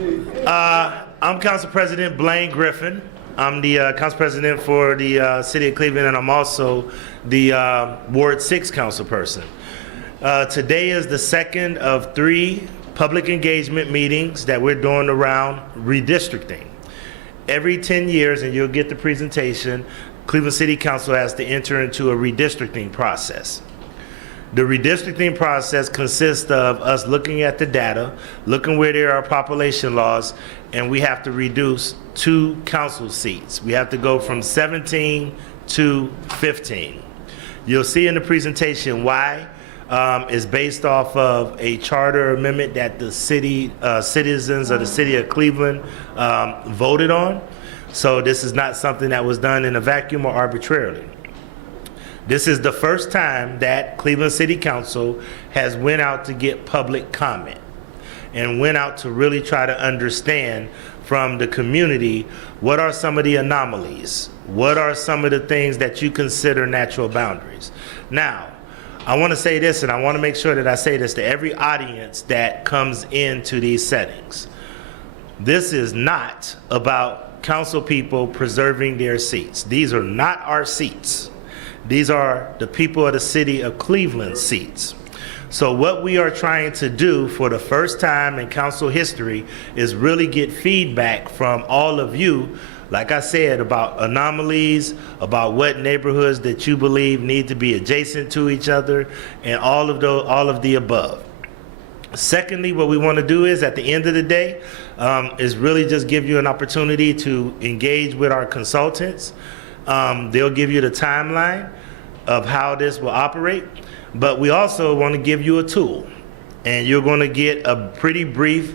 I'm Council President Blaine Griffin. I'm the Council President for the City of Cleveland, and I'm also the Ward 6 Council Person. Today is the second of 3 public engagement meetings that we're doing around redistricting. Every 10 years, and you'll get the presentation, Cleveland City Council has to enter into a redistricting process. The redistricting process consists of us looking at the data, looking where there are population laws, and we have to reduce 2 council seats. We have to go from 17 to 15. You'll see in the presentation why. Is based off of a charter amendment that the city citizens of the city of Cleveland voted on. So this is not something that was done in a vacuum or arbitrarily. This is the first time that Cleveland City Council has went out to get public comment and went out to really try to understand from the community what are some of the anomalies, what are some of the things that you consider natural boundaries. Now, I want to say this, and I want to make sure that I say this to every audience that comes into these settings. This is not about council people preserving their seats. These are not our seats. These are the people of the city of Cleveland seats. So what we are trying to do for the first time in council history is really get feedback from all of you, like I said, about anomalies, about what neighborhoods that you believe need to be adjacent to each other, and all of the above. Secondly, what we want to do is, at the end of the day, is really just give you an opportunity to engage with our consultants. They'll give you the timeline of how this will operate, but we also want to give you a tool, and you're going to get a pretty brief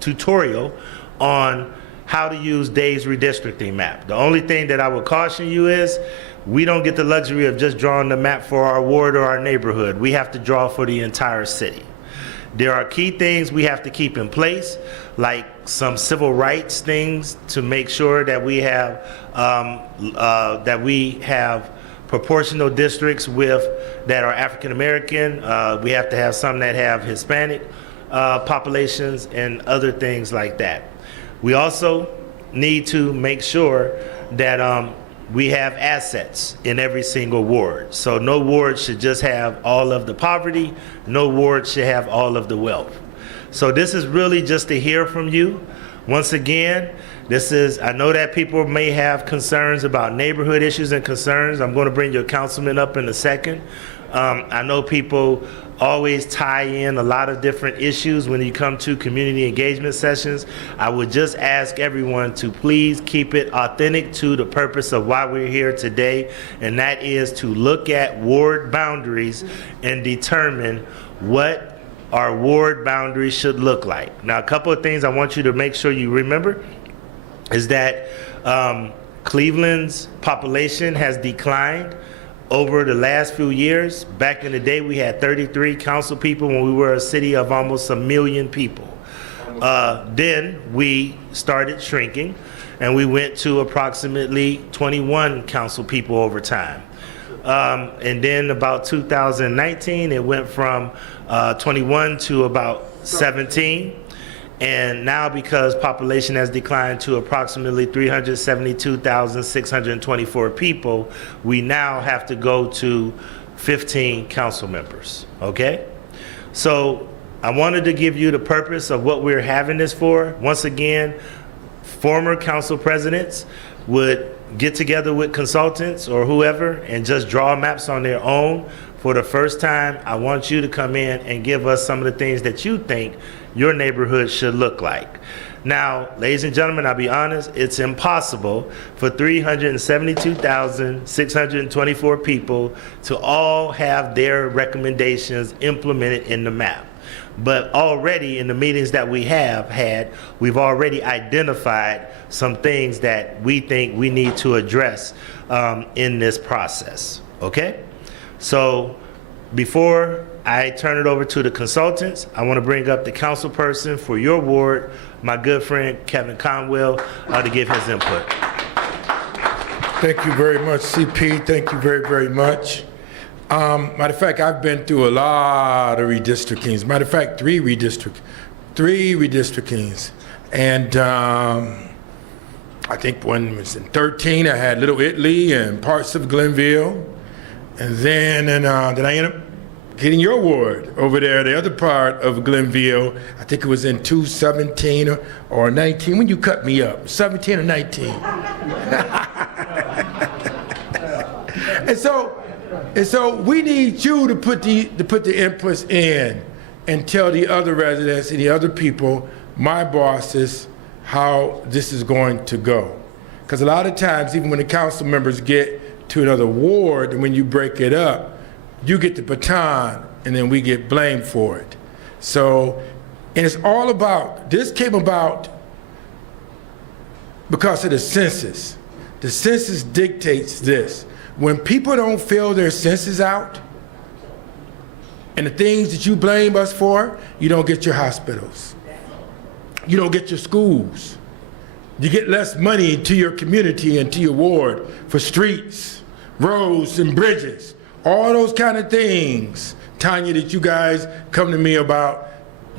tutorial on how to use Dave's redistricting map. The only thing that I would caution you is we don't get the luxury of just drawing the map for our ward or our neighborhood. We have to draw for the entire city. There are key things we have to keep in place, like some civil rights things to make sure that we have proportional districts that are African American. We have to have some that have Hispanic populations and other things like that. We also need to make sure that we have assets in every single ward. So no ward should just have all of the poverty, no ward should have all of the wealth. So this is really just to hear from you. Once again, I know that people may have concerns about neighborhood issues and concerns. I'm going to bring your councilman up in a second. I know people always tie in a lot of different issues when you come to community engagement sessions. I would just ask everyone to please keep it authentic to the purpose of why we're here today, and that is to look at ward boundaries and determine what our ward boundaries should look like. Now, a couple of things I want you to make sure you remember is that Cleveland's population has declined over the last few years. Back in the day, we had 33 council people when we were a city of almost 1 million people. Then we started shrinking, and we went to approximately 21 council people over time. And then about 2019, it went from 21 to about 17. And now, because population has declined to approximately 372,624 people, we now have to go to 15 council members, okay? So I wanted to give you the purpose of what we're having this for. Once again, former council presidents would get together with consultants or whoever and just draw maps on their own. For the first time, I want you to come in and give us some of the things that you think your neighborhood should look like. Now, ladies and gentlemen, I'll be honest, it's impossible for 372,624 people to all have their recommendations implemented in the map. But already in the meetings that we have had, we've already identified some things that we think we need to address in this process, okay? So before I turn it over to the consultants, I want to bring up the council person for your ward, my good friend Kevin Conwell, to give his input. Thank you very much, CP. Thank you very, very much. Matter of fact, I've been through a lot of redistrictings. Matter of fact, three redistrictings. And I think when it was in 13, I had Little Italy and parts of Glenville. And then I ended up getting your ward over there, the other part of Glenville. I think it was in 2017 or 19, when you cut me up, 17 or 19. And so we need you to put the inputs in and tell the other residents and the other people, my bosses, how this is going to go. Because a lot of times, even when the council members get to another ward, and when you break it up, you get the baton, and then we get blamed for it. So, and it's all about, this came about because of the census. The census dictates this. When people don't fill their census out, and the things that you blame us for, you don't get your hospitals. You don't get your schools. You get less money to your community and to your ward for streets, roads, and bridges. All those kind of things, Tanya, that you guys come to me about.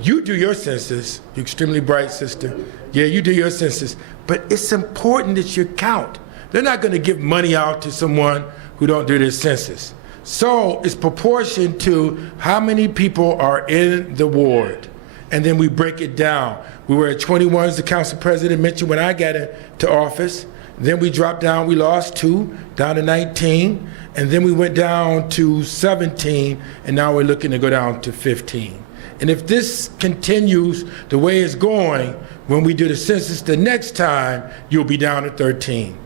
You do your census. You're extremely bright, sister. Yeah, you do your census. But it's important that you count. They're not going to give money out to someone who don't do their census. So it's proportion to how many people are in the ward. And then we break it down. We were at 21, as the council president mentioned when I got into office. Then we dropped down, we lost 2, down to 19. And then we went down to 17, and now we're looking to go down to 15. And if this continues the way it's going, when we do the census the next time, you'll be down to 13.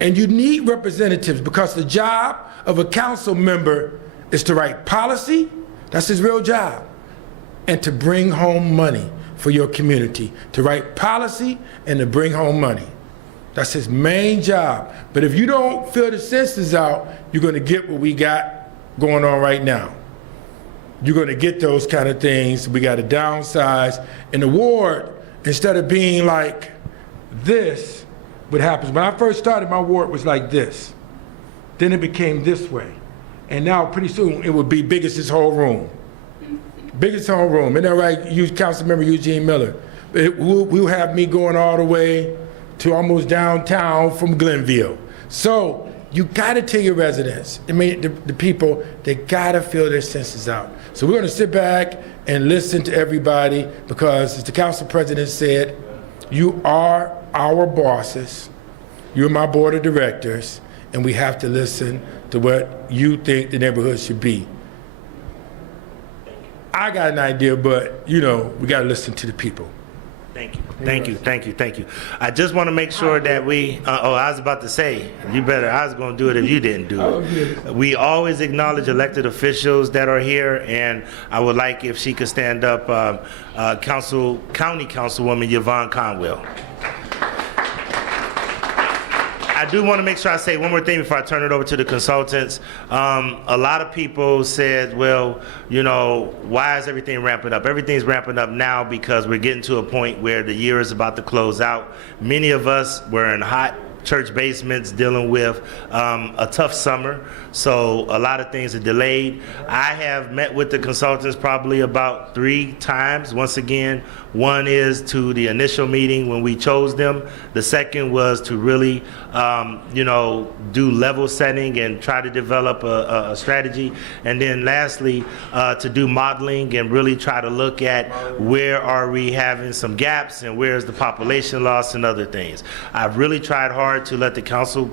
And you need representatives, because the job of a council member is to write policy. That's his real job. And to bring home money for your community. To write policy and to bring home money. That's his main job. But if you don't fill the census out, you're going to get what we got going on right now. You're going to get those kind of things. We got to downsize. And the ward, instead of being like this, what happens, when I first started, my ward was like this. Then it became this way. And now pretty soon it will be big as this whole room. Big as this whole room. Isn't that right, Council Member Eugene Miller? We'll have me going all the way to almost downtown from Glenville. So you got to tell your residents, I mean the people, they got to fill their census out. So we're going to sit back and listen to everybody, because as the council president said, you are our bosses, you're my board of directors, and we have to listen to what you think the neighborhood should be. I got an idea, but we got to listen to the people. Thank you, thank you, thank you, thank you. I just want to make sure that we, I was about to say, I was going to do it if you didn't do it. We always acknowledge elected officials that are here, and I would like if she could stand up, County Councilwoman Yvonne Conwell. I do want to make sure I say one more thing before I turn it over to the consultants. A lot of people said, well, why is everything ramping up? Everything's ramping up now because we're getting to a point where the year is about to close out. Many of us were in hot church basements dealing with a tough summer, so a lot of things are delayed. I have met with the consultants probably about 3 times. Once again, one is to the initial meeting when we chose them. The second was to really do level setting and try to develop a strategy. And then lastly, to do modeling and really try to look at where are we having some gaps and where is the population loss and other things. I've really tried hard to let the council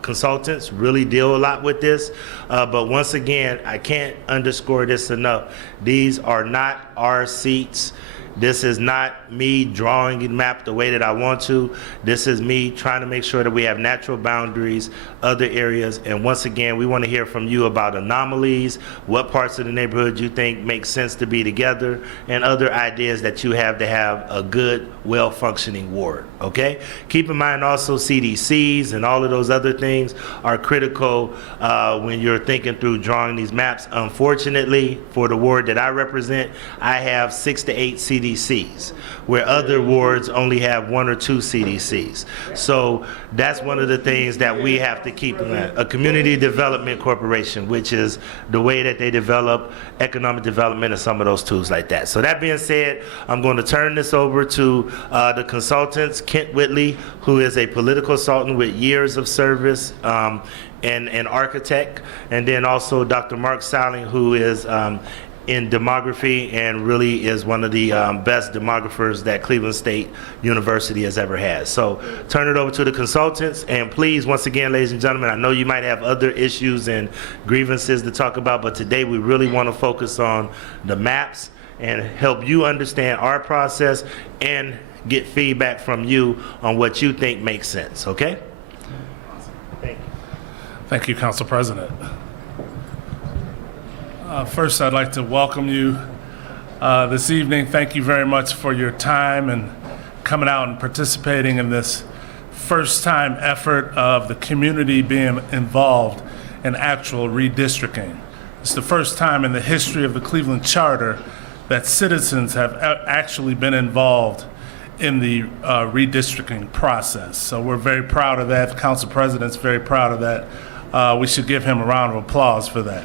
consultants really deal a lot with this, but once again, I can't underscore this enough. These are not our seats. This is not me drawing a map the way that I want to. This is me trying to make sure that we have natural boundaries, other areas, and once again, we want to hear from you about anomalies, what parts of the neighborhood you think make sense to be together, and other ideas that you have to have a good, well-functioning ward, okay? Keep in mind also CDCs and all of those other things are critical when you're thinking through drawing these maps. Unfortunately, for the ward that I represent, I have 6 to 8 CDCs CDCs, where other wards only have 1 or 2 CDCs. So that's one of the things that we have to keep in mind. A community development corporation, which is the way that they develop economic development and some of those tools like that. So that being said, I'm going to turn this over to the consultants, Kent Whitley, who is a political consultant with years of service, and an architect, and then also Dr. Mark Sowling, who is in demography and really is one of the best demographers that Cleveland State University has ever had. So turn it over to the consultants, and please, once again, ladies and gentlemen, I know you might have other issues and grievances to talk about, but today we really want to focus on the maps and help you understand our process and get feedback from you on what you think makes sense, okay? Thank you. Thank you, Council President. First, I'd like to welcome you this evening. Thank you very much for your time and coming out and participating in this first-time effort of the community being involved in actual redistricting. It's the first time in the history of the Cleveland Charter that citizens have actually been involved in the redistricting process. So we're very proud of that. The Council President's very proud of that. We should give him a round of applause for that.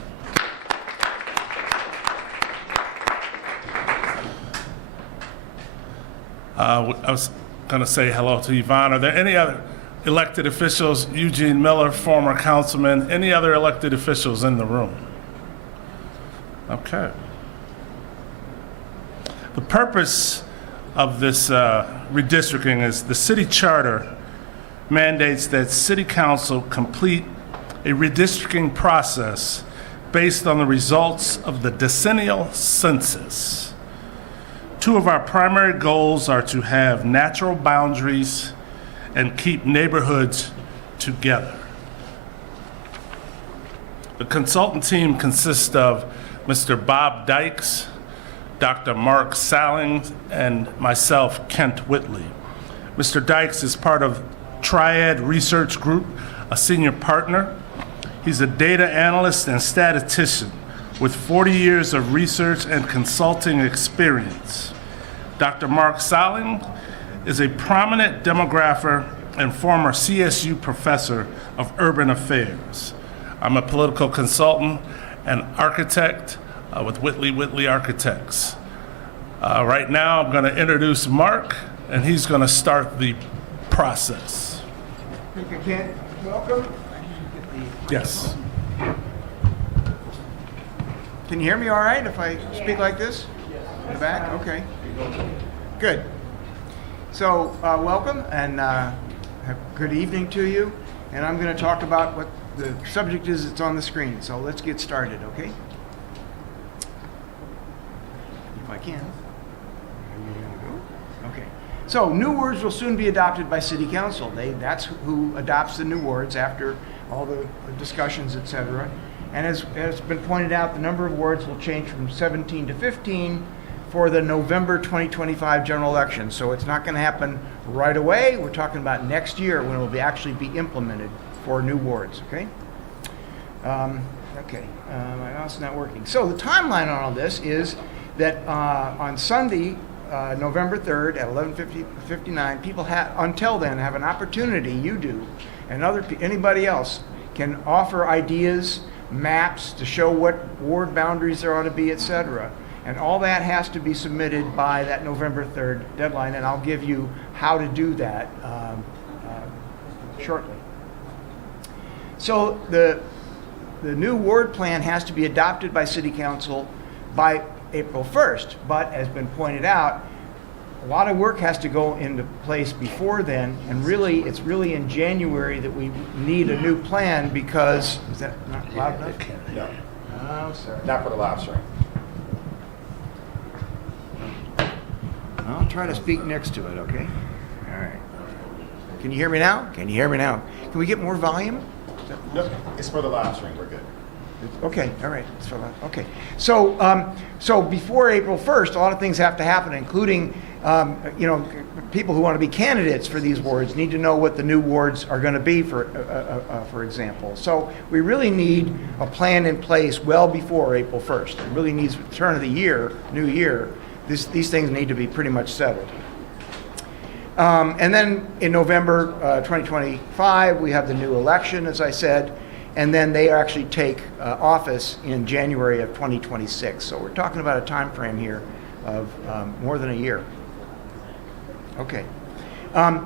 I was going to say hello to Yvonne. Are there any other elected officials, Eugene Miller, former councilman, any other elected officials in the room? Okay. The purpose of this redistricting is the city charter mandates that city council complete a redistricting process based on the results of the decennial census. Two of our primary goals are to have natural boundaries and keep neighborhoods together. The consultant team consists of Mr. Bob Dykes, Dr. Mark Sowling, and myself, Kent Whitley. Mr. Dykes is part of Triad Research Group, a senior partner. He's a data analyst and statistician with 40 years of research and consulting experience. Dr. Mark Sowling is a prominent demographer and former CSU professor of urban affairs. I'm a political consultant and architect with Whitley Architects. Right now, I'm going to introduce Mark, and he's going to start the process. Thank you, Kent. Welcome. Yes. Can you hear me all right if I speak like this? In the back? Okay. Good. So, welcome, and good evening to you. And I'm going to talk about what the subject is that's on the screen. So let's get started, okay? If I can. Okay. So new words will soon be adopted by City Council. That's who adopts the new words after all the discussions, etc. And as has been pointed out, the number of words will change from 17 to 15 for the November 2025 general election. So it's not going to happen right away. We're talking about next year when it will actually be implemented for new wards, okay? My mouse is not working. So the timeline on all this is that on Sunday, November 3rd at 11:59, people until then have an opportunity, you do, and anybody else can offer ideas, maps to show what ward boundaries there ought to be, etc. And all that has to be submitted by that November 3rd deadline, and I'll give you how to do that shortly. So the new ward plan has to be adopted by City Council by April 1st, but as been pointed out, a lot of work has to go into place before then, and really, it's really in January that we need a new plan because, is that not loud enough? No, Oh, sorry. not for the live stream. I'll try to speak next to it, okay? All right. Can you hear me now? Can you hear me now? Can we get more volume? No, it's for the live stream. We're good. Okay, all right. Okay. So before April 1st, a lot of things have to happen, including, people who want to be candidates for these wards need to know what the new wards are going to be, for example. So we really need a plan in place well before April 1st. It really needs turn of the year, new year, these things need to be pretty much settled. And then in November 2025, we have the new election, as I said, and then they actually take office in January of 2026. So we're talking about a time frame here of more than a year. Okay.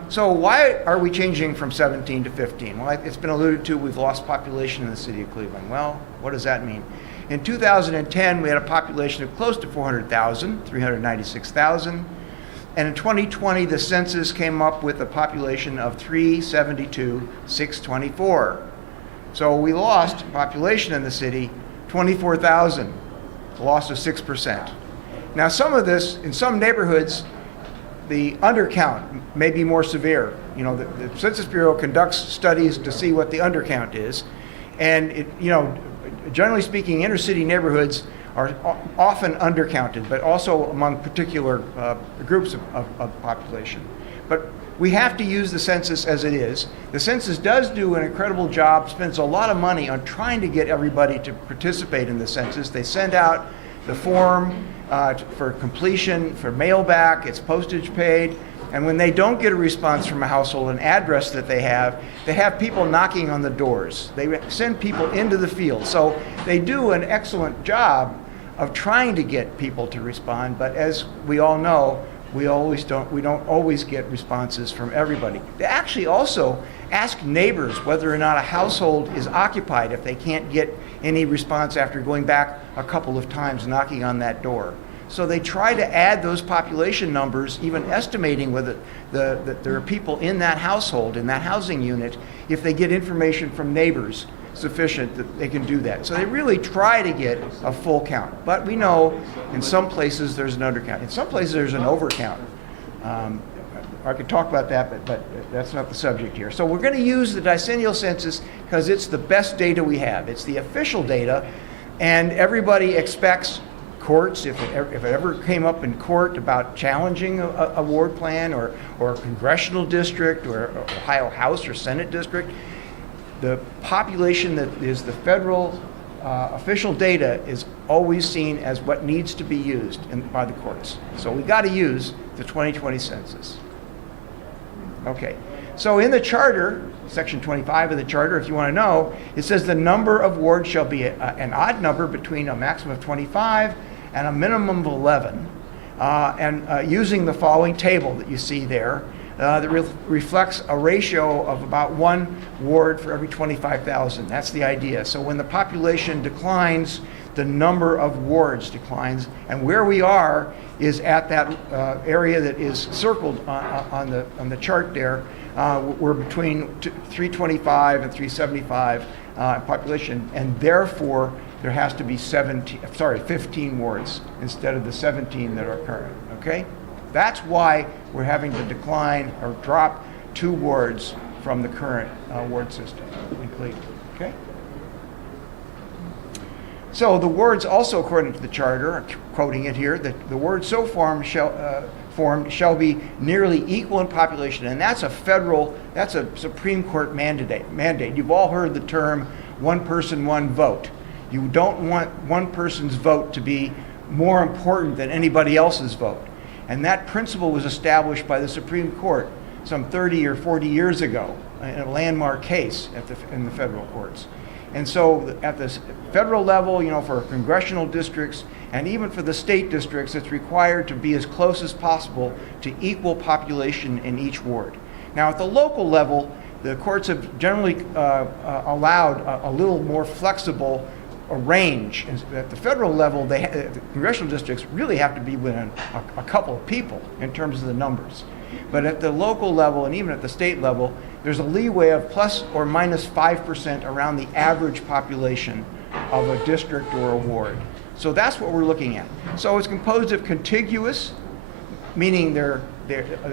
So why are we changing from 17 to 15? Well, it's been alluded to, we've lost population in the city of Cleveland. Well, what does that mean? In 2010, we had a population of close to 400,000, 396,000. And in 2020, the census came up with a population of 372,624. So we lost population in the city, 24,000, a loss of 6%. Now, some of this, in some neighborhoods, the undercount may be more severe. You know, the Census Bureau conducts studies to see what the undercount is. And, generally speaking, inner city neighborhoods are often undercounted, but also among particular groups of population. But we have to use the census as it is. The census does do an incredible job, spends a lot of money on trying to get everybody to participate in the census. They send out the form for completion, for mail back, it's postage paid, and when they don't get a response from a household, an address that they have people knocking on the doors. They send people into the field. So they do an excellent job of trying to get people to respond, but as we all know, we don't always get responses from everybody. They actually also ask neighbors whether or not a household is occupied if they can't get any response after going back a couple of times knocking on that door. So they try to add those population numbers, even estimating whether that there are people in that household, in that housing unit, if they get information from neighbors sufficient that they can do that. So they really try to get a full count. But we know in some places there's an undercount. In some places there's an overcount. I could talk about that, but that's not the subject here. So we're going to use the decennial census because it's the best data we have. It's the official data, and everybody expects courts, if it ever came up in court about challenging a ward plan or a congressional district or Ohio House or Senate district, the population that is the federal official data is always seen as what needs to be used by the courts. So we got to use the 2020 census. Okay, so in the charter, section 25 of the charter, if you want to know, it says the number of wards shall be an odd number between a maximum of 25 and a minimum of 11, using the following table that you see there. That reflects a ratio of about 1 ward for every 25,000. That's the idea. So when the population declines, the number of wards declines, and where we are is at that area that is circled on the chart there. We're between 325 and 375 population, and therefore there has to be 15 wards instead of the 17 that are current. Okay. That's why we're having to decline or drop 2 wards from the current ward system in Cleveland. Okay? So the wards also, according to the charter, quoting it here, that the wards so formed shall be nearly equal in population, and that's a Supreme Court mandate. You've all heard the term one person, one vote. You don't want one person's vote to be more important than anybody else's vote. And that principle was established by the Supreme Court some 30 or 40 years ago in a landmark case in the federal courts. And so at the federal level, for congressional districts and even for the state districts, it's required to be as close as possible to equal population in each ward. Now at the local level, the courts have generally allowed a little more flexible range. At the federal level, the congressional districts really have to be within a couple of people in terms of the numbers. But at the local level and even at the state level, there's a leeway of plus or minus 5% around the average population of a district or a ward. So that's what we're looking at. So it's composed of contiguous, meaning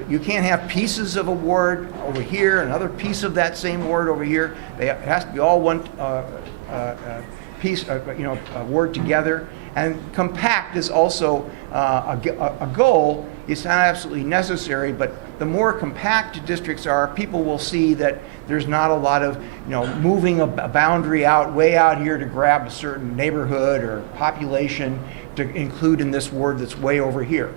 you can't have pieces of a ward over here, another piece of that same ward over here. It has to be all one piece, a word together. And compact is also a goal. It's not absolutely necessary, but the more compact districts are, people will see that there's not a lot of moving a boundary way out here to grab a certain neighborhood or population. to include in this ward that's way over here.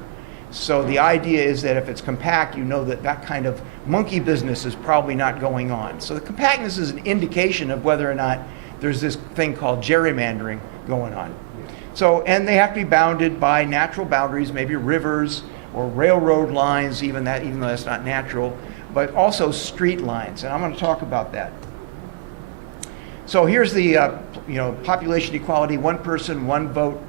So the idea is that if it's compact, you know that that kind of monkey business is probably not going on. So the compactness is an indication of whether or not there's this thing called gerrymandering going on. So, and they have to be bounded by natural boundaries, maybe rivers or railroad lines, even though that's not natural, but also street lines, and I'm going to talk about that. So here's the population equality, one person, one vote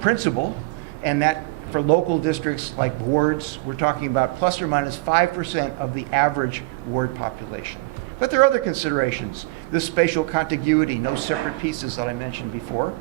principle, and that for local districts like wards, we're talking about plus or minus 5% of the average ward population. But there are other considerations. The spatial contiguity, no separate pieces that I mentioned before.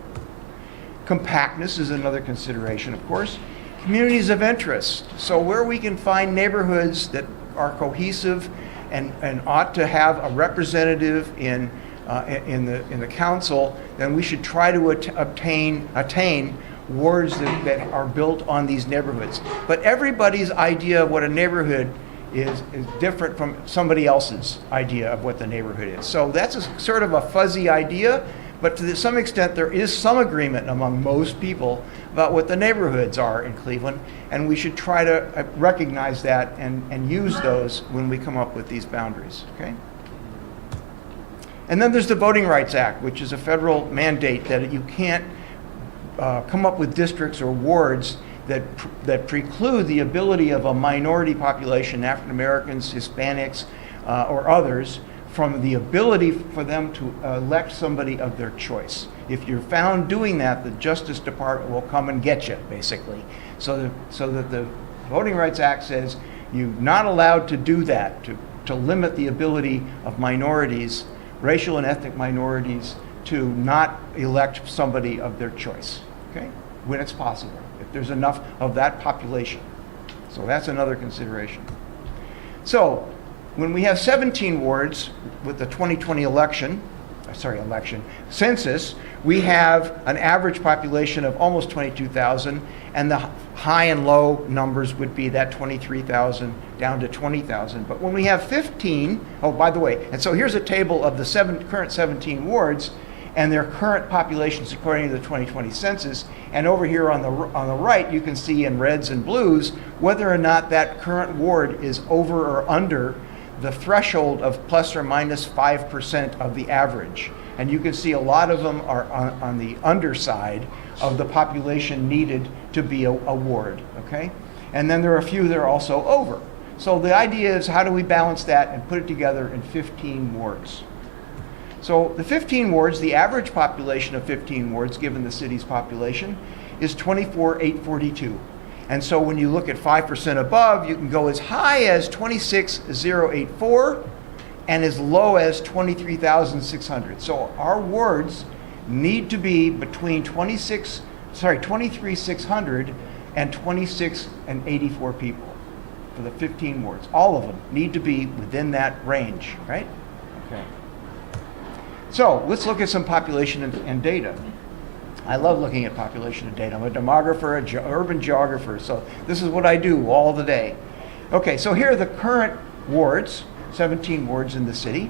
Compactness is another consideration, of course. Communities of interest, so where we can find neighborhoods that are cohesive and ought to have a representative in the council, then we should try to attain wards that are built on these neighborhoods. But everybody's idea of what a neighborhood is different from somebody else's idea of what the neighborhood is. So that's sort of a fuzzy idea, but to some extent there is some agreement among most people about what the neighborhoods are in Cleveland, and we should try to recognize that and use those when we come up with these boundaries, okay? And then there's the Voting Rights Act, which is a federal mandate that you can't come up with districts or wards that preclude the ability of a minority population, African Americans, Hispanics, or others, from the ability for them to elect somebody of their choice. If you're found doing that, the Justice Department will come and get you, basically. So that the Voting Rights Act says you're not allowed to do that, to limit the ability of minorities, racial and ethnic minorities, to not elect somebody of their choice, okay? When it's possible, if there's enough of that population. So that's another consideration. So when we have 17 wards with the 2020 census, we have an average population of almost 22,000, and the high and low numbers would be that 23,000 down to 20,000. But when we have 15, oh, by the way, and so here's a table of the current 17 wards and their current populations according to the 2020 census. And over here on the right, you can see in reds and blues whether or not that current ward is over or under the threshold of plus or minus 5% of the average. And you can see a lot of them are on the underside of the population needed to be a ward, okay? And then there are a few that are also over. So the idea is, how do we balance that and put it together in 15 wards? So the 15 wards, the average population of 15 wards, given the city's population, is 24,842. And so when you look at 5% above, you can go as high as 26,084 and as low as 23,600. So our wards need to be between 23,600 and 26,084 people for the 15 wards. All of them need to be within that range, right? Okay. So let's look at some population and data. I love looking at population and data. I'm a demographer, an urban geographer, so this is what I do all the day. Okay, so here are the current wards, 17 wards in the city.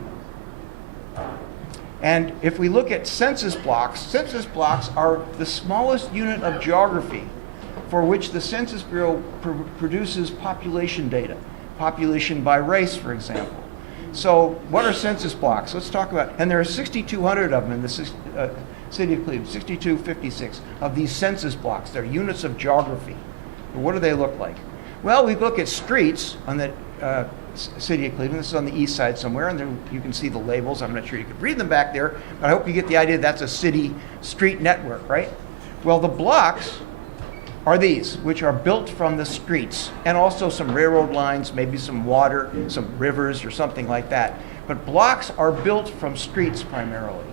And if we look at census blocks are the smallest unit of geography for which the Census Bureau produces population data, population by race, for example. So what are census blocks? Let's talk about, and there are 6,200 of them in the city of Cleveland, 6,256 of these census blocks. They're units of geography. What do they look like? Well, we look at streets on the city of Cleveland. This is on the east side somewhere, and then you can see the labels. I'm not sure you can read them back there, but I hope you get the idea that's a city street network, right? Well, the blocks are these, which are built from the streets, and also some railroad lines, maybe some water, some rivers or something like that. But blocks are built from streets primarily.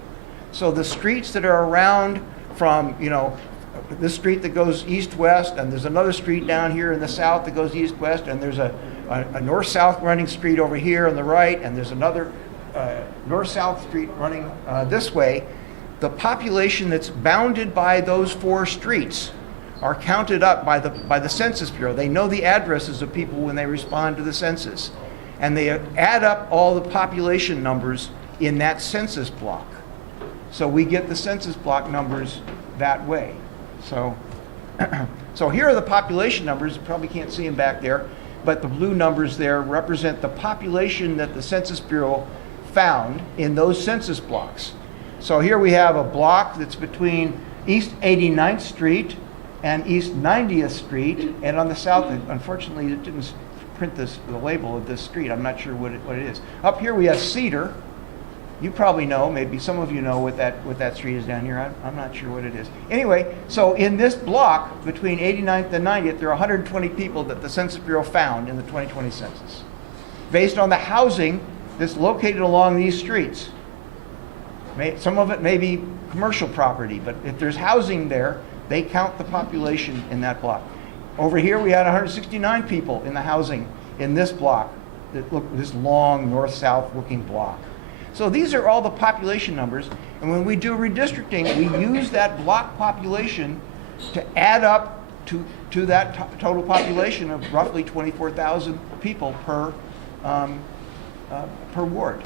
So the streets that are around from, this street that goes east-west, and there's another street down here in the south that goes east-west, and there's a north-south running street over here on the right, and there's another north-south street running this way. The population that's bounded by those four streets are counted up by the Census Bureau. They know the addresses of people when they respond to the census. And they add up all the population numbers in that census block. So we get the census block numbers that way. So, so here are the population numbers. You probably can't see them back there, but the blue numbers there represent the population that the Census Bureau found in those census blocks. So here we have a block that's between East 89th Street and East 90th Street, and on the south, unfortunately, it didn't print the label of this street. I'm not sure what it is. Up here we have Cedar. You probably know, maybe some of you know what that street is down here. I'm not sure what it is. Anyway, so in this block between 89th and 90th, there are 120 people that the Census Bureau found in the 2020 census, based on the housing that's located along these streets. Some of it may be commercial property, but if there's housing there, they count the population in that block. Over here, we had 169 people in the housing in this block, this long north-south looking block. So these are all the population numbers, and when we do redistricting, we use that block population to add up to that total population of roughly 24,000 people per ward.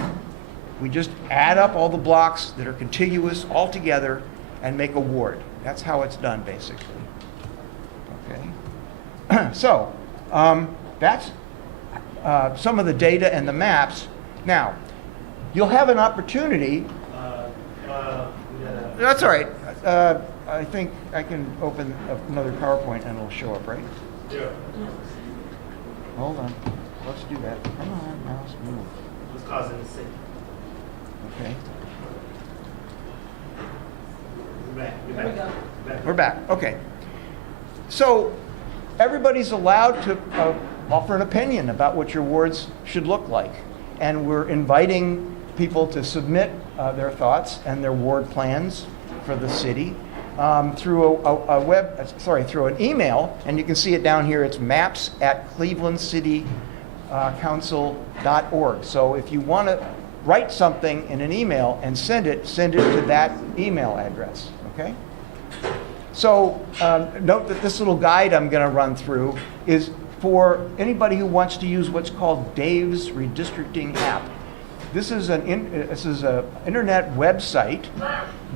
We just add up all the blocks that are contiguous all together and make a ward. That's how it's done, basically. Okay. So that's some of the data and the maps. Now, you'll have an opportunity. That's all right. I think I can open another PowerPoint and it'll show up, right? Yeah. Hold on. Let's do that. Come on, mouse, move. What's causing the sick? Okay. We're back. We're back. Okay. So everybody's allowed to offer an opinion about what your wards should look like. And we're inviting people to submit their thoughts and their ward plans for the city through through an email. And you can see it down here. It's maps@clevelandcitycouncil.org. So if you want to write something in an email and send it to that email address, okay? So note that this little guide I'm going to run through is for anybody who wants to use what's called Dave's Redistricting app. This is an internet website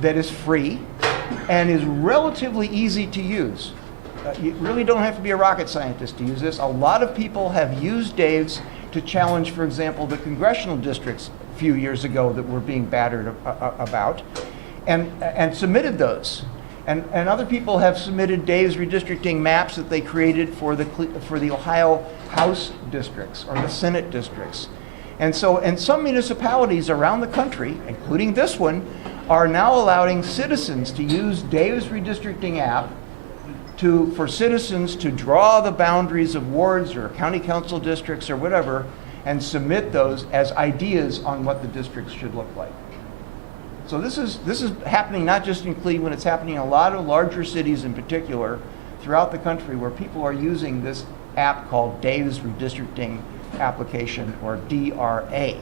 that is free and is relatively easy to use. You really don't have to be a rocket scientist to use this. A lot of people have used Dave's to challenge, for example, the congressional districts a few years ago that were being battered about, and submitted those. And other people have submitted Dave's redistricting maps that they created for the Ohio House districts or the Senate districts. And so, and some municipalities around the country, including this one, are now allowing citizens to use Dave's redistricting app for citizens to draw the boundaries of wards or county council districts or whatever, and submit those as ideas on what the districts should look like. So this is happening not just in Cleveland, it's happening in a lot of larger cities in particular throughout the country where people are using this app called Dave's Redistricting Application, or DRA.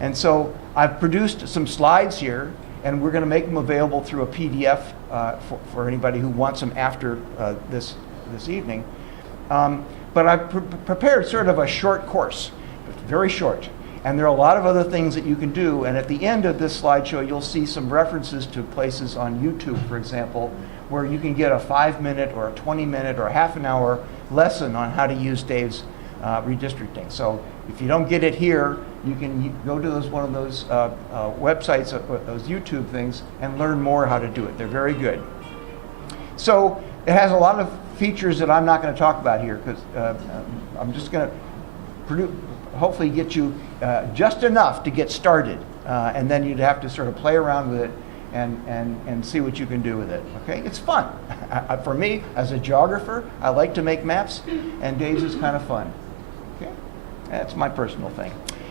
And so I've produced some slides here, and we're going to make them available through a PDF for anybody who wants them after this evening. But I've prepared sort of a short course, very short. And there are a lot of other things that you can do. And at the end of this slideshow, you'll see some references to places on YouTube, for example, where you can get a 5-minute or a 20-minute or a half an hour lesson on how to use Dave's redistricting. So if you don't get it here, you can go to one of those websites, those YouTube things, and learn more how to do it. They're very good. So it has a lot of features that I'm not going to talk about here because I'm just going to hopefully get you just enough to get started, and then you'd have to sort of play around with it and see what you can do with it. Okay, it's fun. For me, as a geographer, I like to make maps, and Dave's is kind of fun. Okay, that's my personal thing.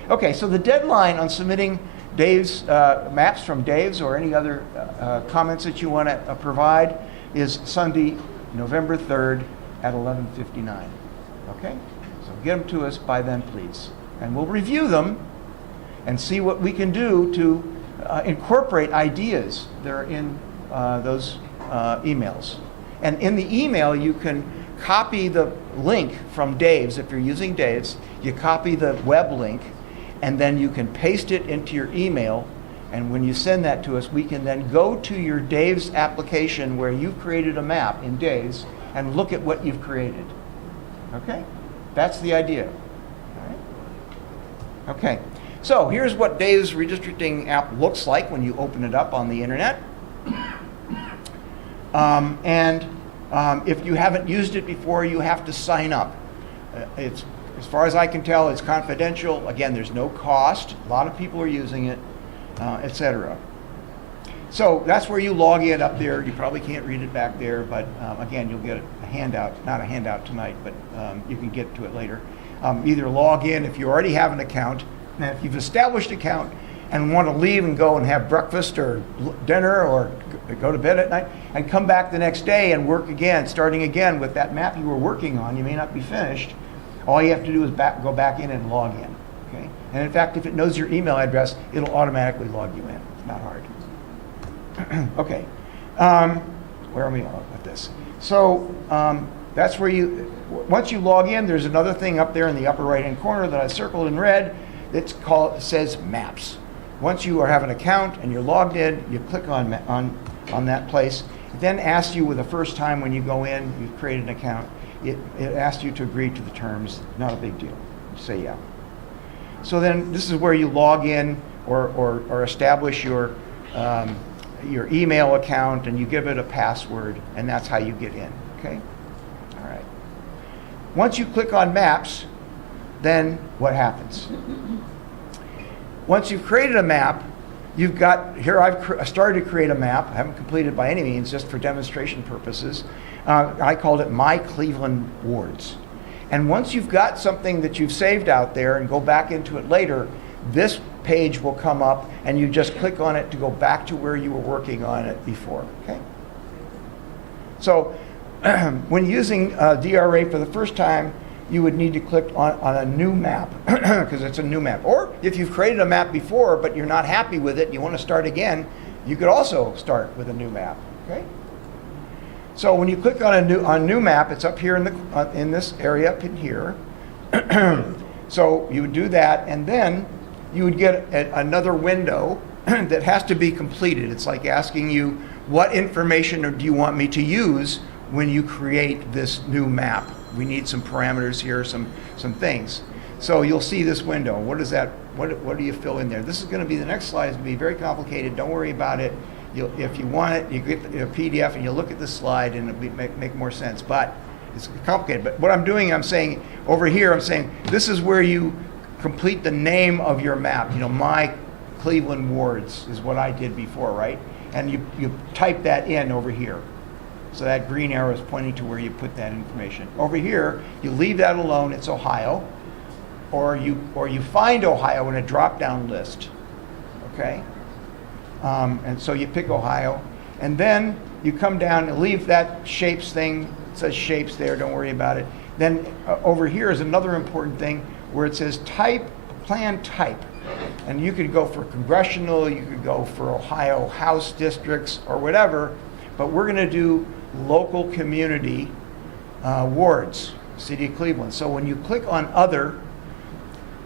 Okay, so the deadline on submitting Dave's maps from Dave's or any other comments that you want to provide is Sunday, November 3rd at 11:59. Okay, so get them to us by then, please, and we'll review them and see what we can do to incorporate ideas that are in those emails. And in the email, you can copy the link from Dave's. If you're using Dave's, you copy the web link, and then you can paste it into your email And when you send that to us, we can then go to your Dave's application where you've created a map in Dave's and look at what you've created. Okay? That's the idea. All right? Okay. So here's what Dave's redistricting app looks like when you open it up on the internet. If you haven't used it before, you have to sign up. It's, as far as I can tell, it's confidential. Again, there's no cost. A lot of people are using it, etc. So that's where you log in up there. You probably can't read it back there, but again, you'll get a handout, not a handout tonight, but you can get to it later. Either log in if you already have an account. Now, if you've established an account and want to leave and go and have breakfast or dinner or go to bed at night and come back the next day and work again, starting again with that map you were working on, you may not be finished. All you have to do is go back in and log in. Okay? And in fact, if it knows your email address, it'll automatically log you in. It's not hard. Okay. Where are we with this? So that's where once you log in, there's another thing up there in the upper right-hand corner that I circled in red. It says Maps. Once you have an account and you're logged in, you click on that place. It then asks you, with the first time when you go in, you've created an account, it asks you to agree to the terms. Not a big deal. Say yeah. So then this is where you log in or establish your email account, and you give it a password, and that's how you get in. Okay? All right. Once you click on Maps, then what happens? Once you've created a map, you've got, here I've started to create a map. I haven't completed by any means, just for demonstration purposes. I called it My Cleveland Wards. And once you've got something that you've saved out there and go back into it later, this page will come up and you just click on it to go back to where you were working on it before. Okay? So when using DRA for the first time, you would need to click on a new map because it's a new map. Or if you've created a map before but you're not happy with it, you want to start again, you could also start with a new map. Okay? So when you click on a new map, it's up here in this area up in here. So you would do that, and then you would get another window that has to be completed. It's like asking you, what information do you want me to use when you create this new map? We need some parameters here, some things. So you'll see this window. What is that? What do you fill in there? This is going to be the next slide. It's going to be very complicated. Don't worry about it. If you want it, you get a PDF and you look at this slide and it'll make more sense. But it's complicated. But what I'm doing, I'm saying over here, I'm saying this is where you complete the name of your map. You know, My Cleveland Wards is what I did before, right? And you type that in over here. So that green arrow is pointing to where you put that information. Over here, you leave that alone, it's Ohio, or you find Ohio in a drop-down list, okay? And so you pick Ohio, and then you come down and leave that shapes thing. It says shapes there, don't worry about it. Then over here is another important thing where it says type, plan type. And you could go for congressional, you could go for Ohio House districts or whatever, but we're going to do local community wards, City of Cleveland. So when you click on Other,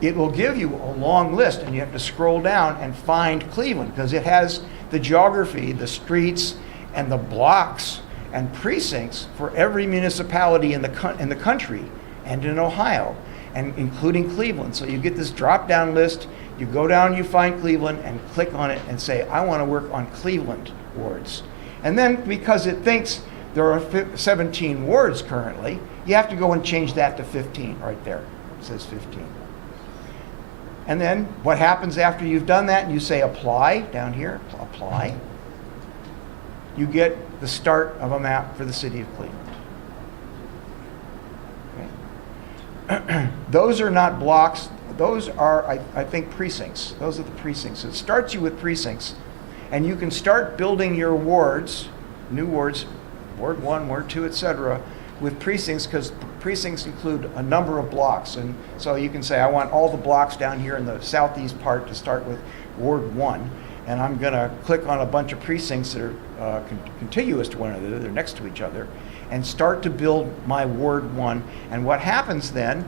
it will give you a long list, and you have to scroll down and find Cleveland because it has the geography, the streets, and the blocks and precincts for every municipality in the country and in Ohio, and including Cleveland. So you get this drop-down list, you go down, you find Cleveland, and click on it and say, I want to work on Cleveland wards. And then because it thinks there are 17 wards currently, you have to go and change that to 15 right there. It says 15. And then what happens after you've done that and you say apply down here, apply, you get the start of a map for the City of Cleveland. Okay. Those are not blocks. Those are, I think, precincts. Those are the precincts. It starts you with precincts. And you can start building your wards, new wards, Ward 1, Ward 2, etc., with precincts, because precincts include a number of blocks. And so you can say, I want all the blocks down here in the southeast part to start with Ward 1. And I'm going to click on a bunch of precincts that are contiguous to one another, they're next to each other, and start to build my Ward 1. And what happens then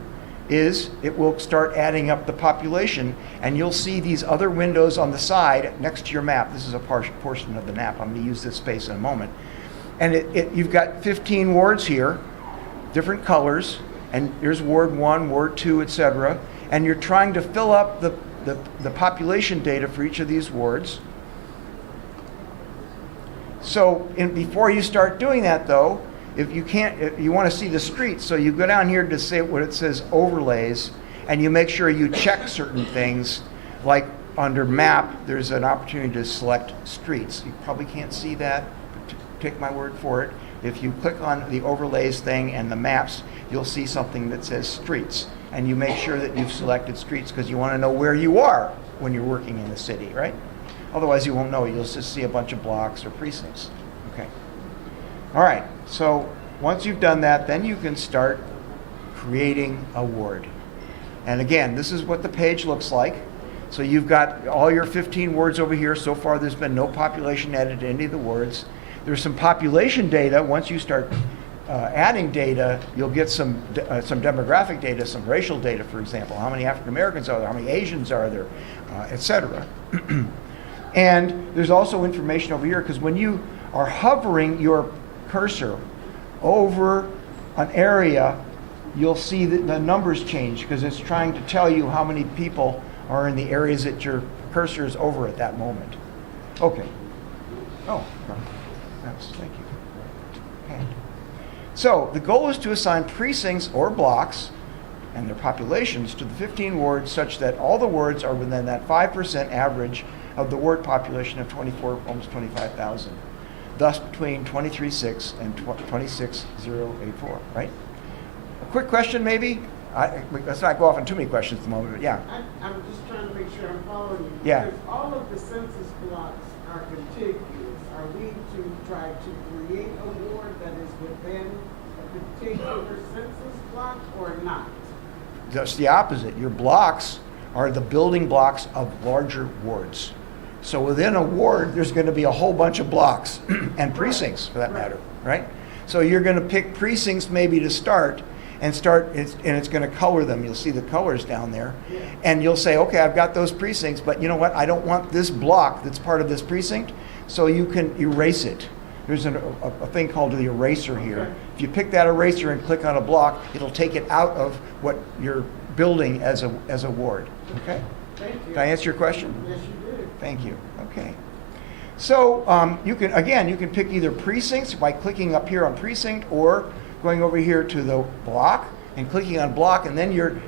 is it will start adding up the population, and you'll see these other windows on the side next to your map. This is a portion of the map. I'm going to use this space in a moment. And you've got 15 wards here, different colors, and here's Ward 1, Ward 2, etc. And you're trying to fill up the population data for each of these wards. So before you start doing that, though, if you want to see the streets, so you go down here to say what it says overlays, and you make sure you check certain things, like under map, there's an opportunity to select streets. You probably can't see that, but take my word for it. If you click on the overlays thing and the maps, you'll see something that says streets. And you make sure that you've selected streets because you want to know where you are when you're working in the city, right? Otherwise you won't know. You'll just see a bunch of blocks or precincts. Okay. All right. So once you've done that, then you can start creating a ward. And again, this is what the page looks like. So you've got all your 15 wards over here. So far there's been no population added to any of the wards. There's some population data. Once you start adding data, you'll get some demographic data, some racial data, for example. How many African Americans are there? How many Asians are there? Et cetera. And there's also information over here, because when you are hovering your cursor over an area, you'll see that the numbers change, because it's trying to tell you how many people are in the areas that your cursor is over at that moment. Okay. Oh, thank you. Okay. So the goal is to assign precincts or blocks and their populations to the 15 wards such that all the wards are within that 5% average of the ward population of almost 25,000. Thus between 23,600 and 26,084, right? A quick question maybe? Let's not go off on too many questions at the moment, but yeah. I'm just trying to make sure I'm following you. Yeah. Because all of the census blocks are contiguous. Are we to try to create a ward that is within a particular census block or not? Just the opposite. Your blocks are the building blocks of larger wards. So within a ward, there's going to be a whole bunch of blocks and precincts, for that matter, right? So you're going to pick precincts maybe to start, and it's going to color them. You'll see the colors down there. Yeah. And you'll say, okay, I've got those precincts, but you know what? I don't want this block that's part of this precinct, so you can erase it. There's a thing called the eraser here. Okay. If you pick that eraser and click on a block, it'll take it out of what you're building as a ward. Okay? Thank you. Did I answer your question? Yes, you did. Thank you. Okay. So you can pick either precincts by clicking up here on precinct, or going over here to the block and clicking on block, and then you're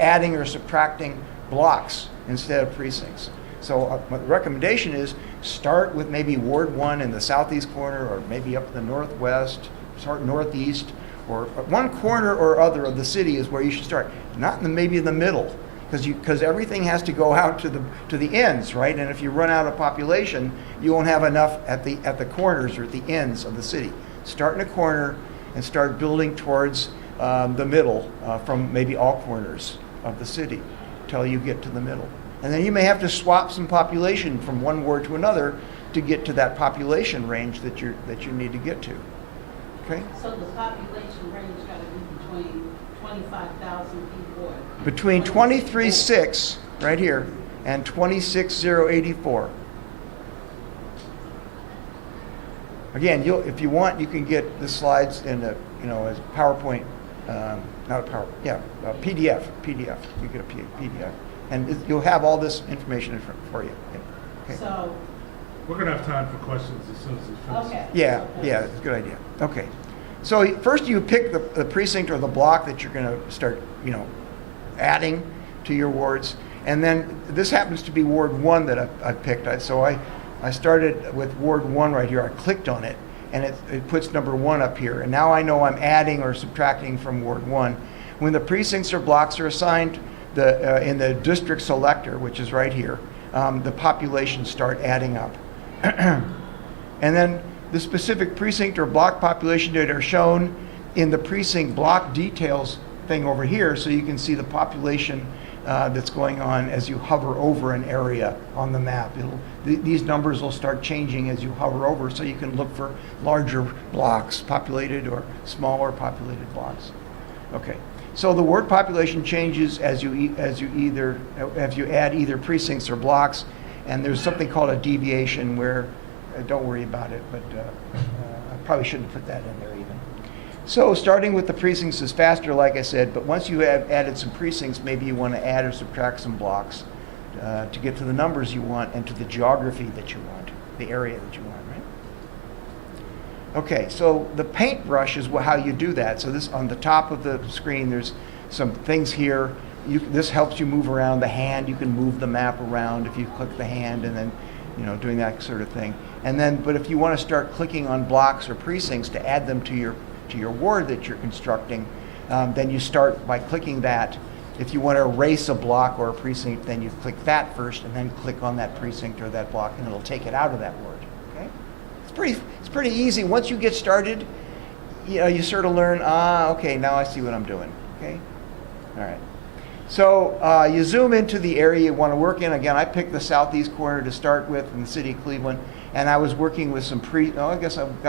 adding or subtracting blocks instead of precincts. So my recommendation is start with maybe Ward 1 in the southeast corner, or maybe up in the northwest, start northeast, or one corner or other of the city is where you should start. Not maybe in the middle, because everything has to go out to the ends, right? And if you run out of population, you won't have enough at the corners or at the ends of the city. Start in a corner and start building towards the middle from maybe all corners of the city until you get to the middle. And then you may have to swap some population from one ward to another to get to that population range that you need to get to. Okay? So the population range got to be between 25,000 people or? Between 23,600 right here and 26,084. Again, if you want, you can get the slides in a as PowerPoint, not a PowerPoint, a PDF. You get a PDF, and you'll have all this information in front for you. Okay. So, We're going to have time for questions as soon as we finish. okay. Yeah, Okay. yeah, it's a good idea. Okay. So first you pick the precinct or the block that you're going to start, adding to your wards. And then this happens to be Ward 1 that I picked. So I started with Ward 1 right here. I clicked on it, and it puts number 1 up here. And now I know I'm adding or subtracting from Ward 1. When the precincts or blocks are assigned in the district selector, which is right here, the populations start adding up. And then the specific precinct or block population data are shown in the precinct block details thing over here, so you can see the population that's going on as you hover over an area on the map. These numbers will start changing as you hover over, so you can look for larger blocks, populated or smaller populated blocks. Okay, So the word population changes as you add either precincts or blocks, and there's something called a deviation where, don't worry about it, but I probably shouldn't put that in there even. So starting with the precincts is faster, like I said, but once you have added some precincts, maybe you want to add or subtract some blocks to get to the numbers you want and to the geography that you want, the area that you want, right? Okay, so the paintbrush is how you do that. So this, on the top of the screen, there's some things here. This helps you move around the hand. You can move the map around if you click the hand and then, doing that sort of thing. And then, but if you want to start clicking on blocks or precincts to add them to your ward that you're constructing, then you start by clicking that. If you want to erase a block or a precinct, then you click that first and then click on that precinct or that block, and it'll take it out of that ward. Okay? It's pretty easy. Once you get started, you sort of learn, okay, now I see what I'm doing. Okay? All right. So you zoom into the area you want to work in. Again, I picked the southeast corner to start with in the city of Cleveland, and I was working with some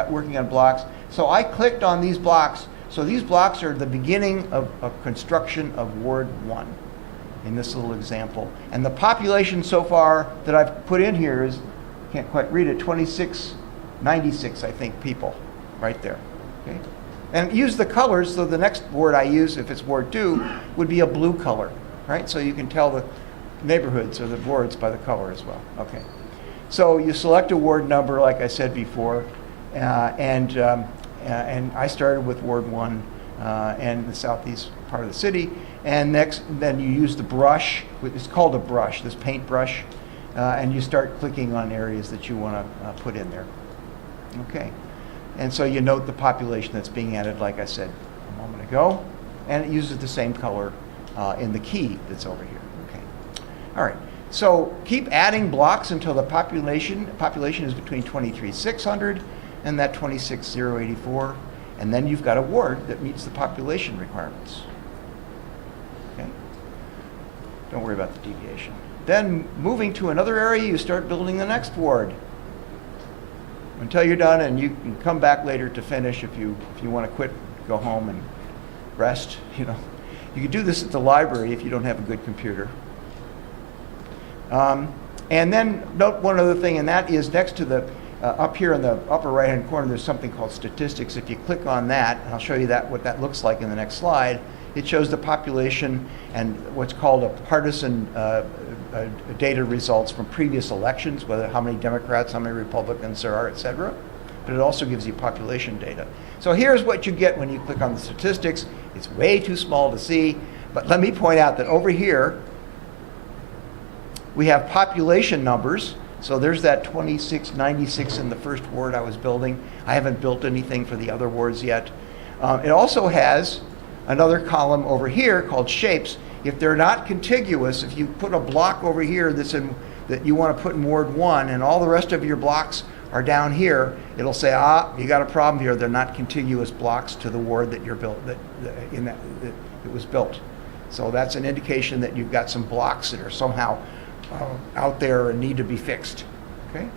working on blocks. So I clicked on these blocks. So these blocks are the beginning of construction of Ward 1 in this little example. And the population so far that I've put in here is, can't quite read it, 2696, I think, people right there. Okay? And use the colors, so the next word I use, if it's Ward 2, would be a blue color, right? So you can tell the neighborhoods or the wards by the color as well. Okay. So you select a ward number, like I said before, and I started with Ward 1 and the southeast part of the city. And then you use the brush. It's called a brush, this paint brush, and you start clicking on areas that you want to put in there. Okay. And so you note the population that's being added, like I said a moment ago, and it uses the same color in the key that's over here. Okay. All right. So keep adding blocks until the population is between 23,600 and that 26,084, and then you've got a ward that meets the population requirements. Okay. Don't worry about the deviation. Then moving to another area, you start building the next ward until you're done, and you can come back later to finish if you want to quit, go home and rest. You can do this at the library if you don't have a good computer. And then note one other thing, and that is next to the up here in the upper right hand corner, there's something called statistics. If you click on that, and I'll show you what that looks like in the next slide, it shows the population and what's called a partisan data results from previous elections, how many Democrats, how many Republicans there are, et cetera. But it also gives you population data. So here's what you get when you click on the statistics. It's way too small to see, but let me point out that over here we have population numbers. So there's that 2696 in the first ward I was building. I haven't built anything for the other wards yet. It also has another column over here called shapes. If they're not contiguous, if you put a block over here that you want to put in Ward 1 and all the rest of your blocks are down here, it'll say, you got a problem here. They're not contiguous blocks to the ward that you're built, that it was built. So that's an indication that you've got some blocks that are somehow out there and need to be fixed. Okay?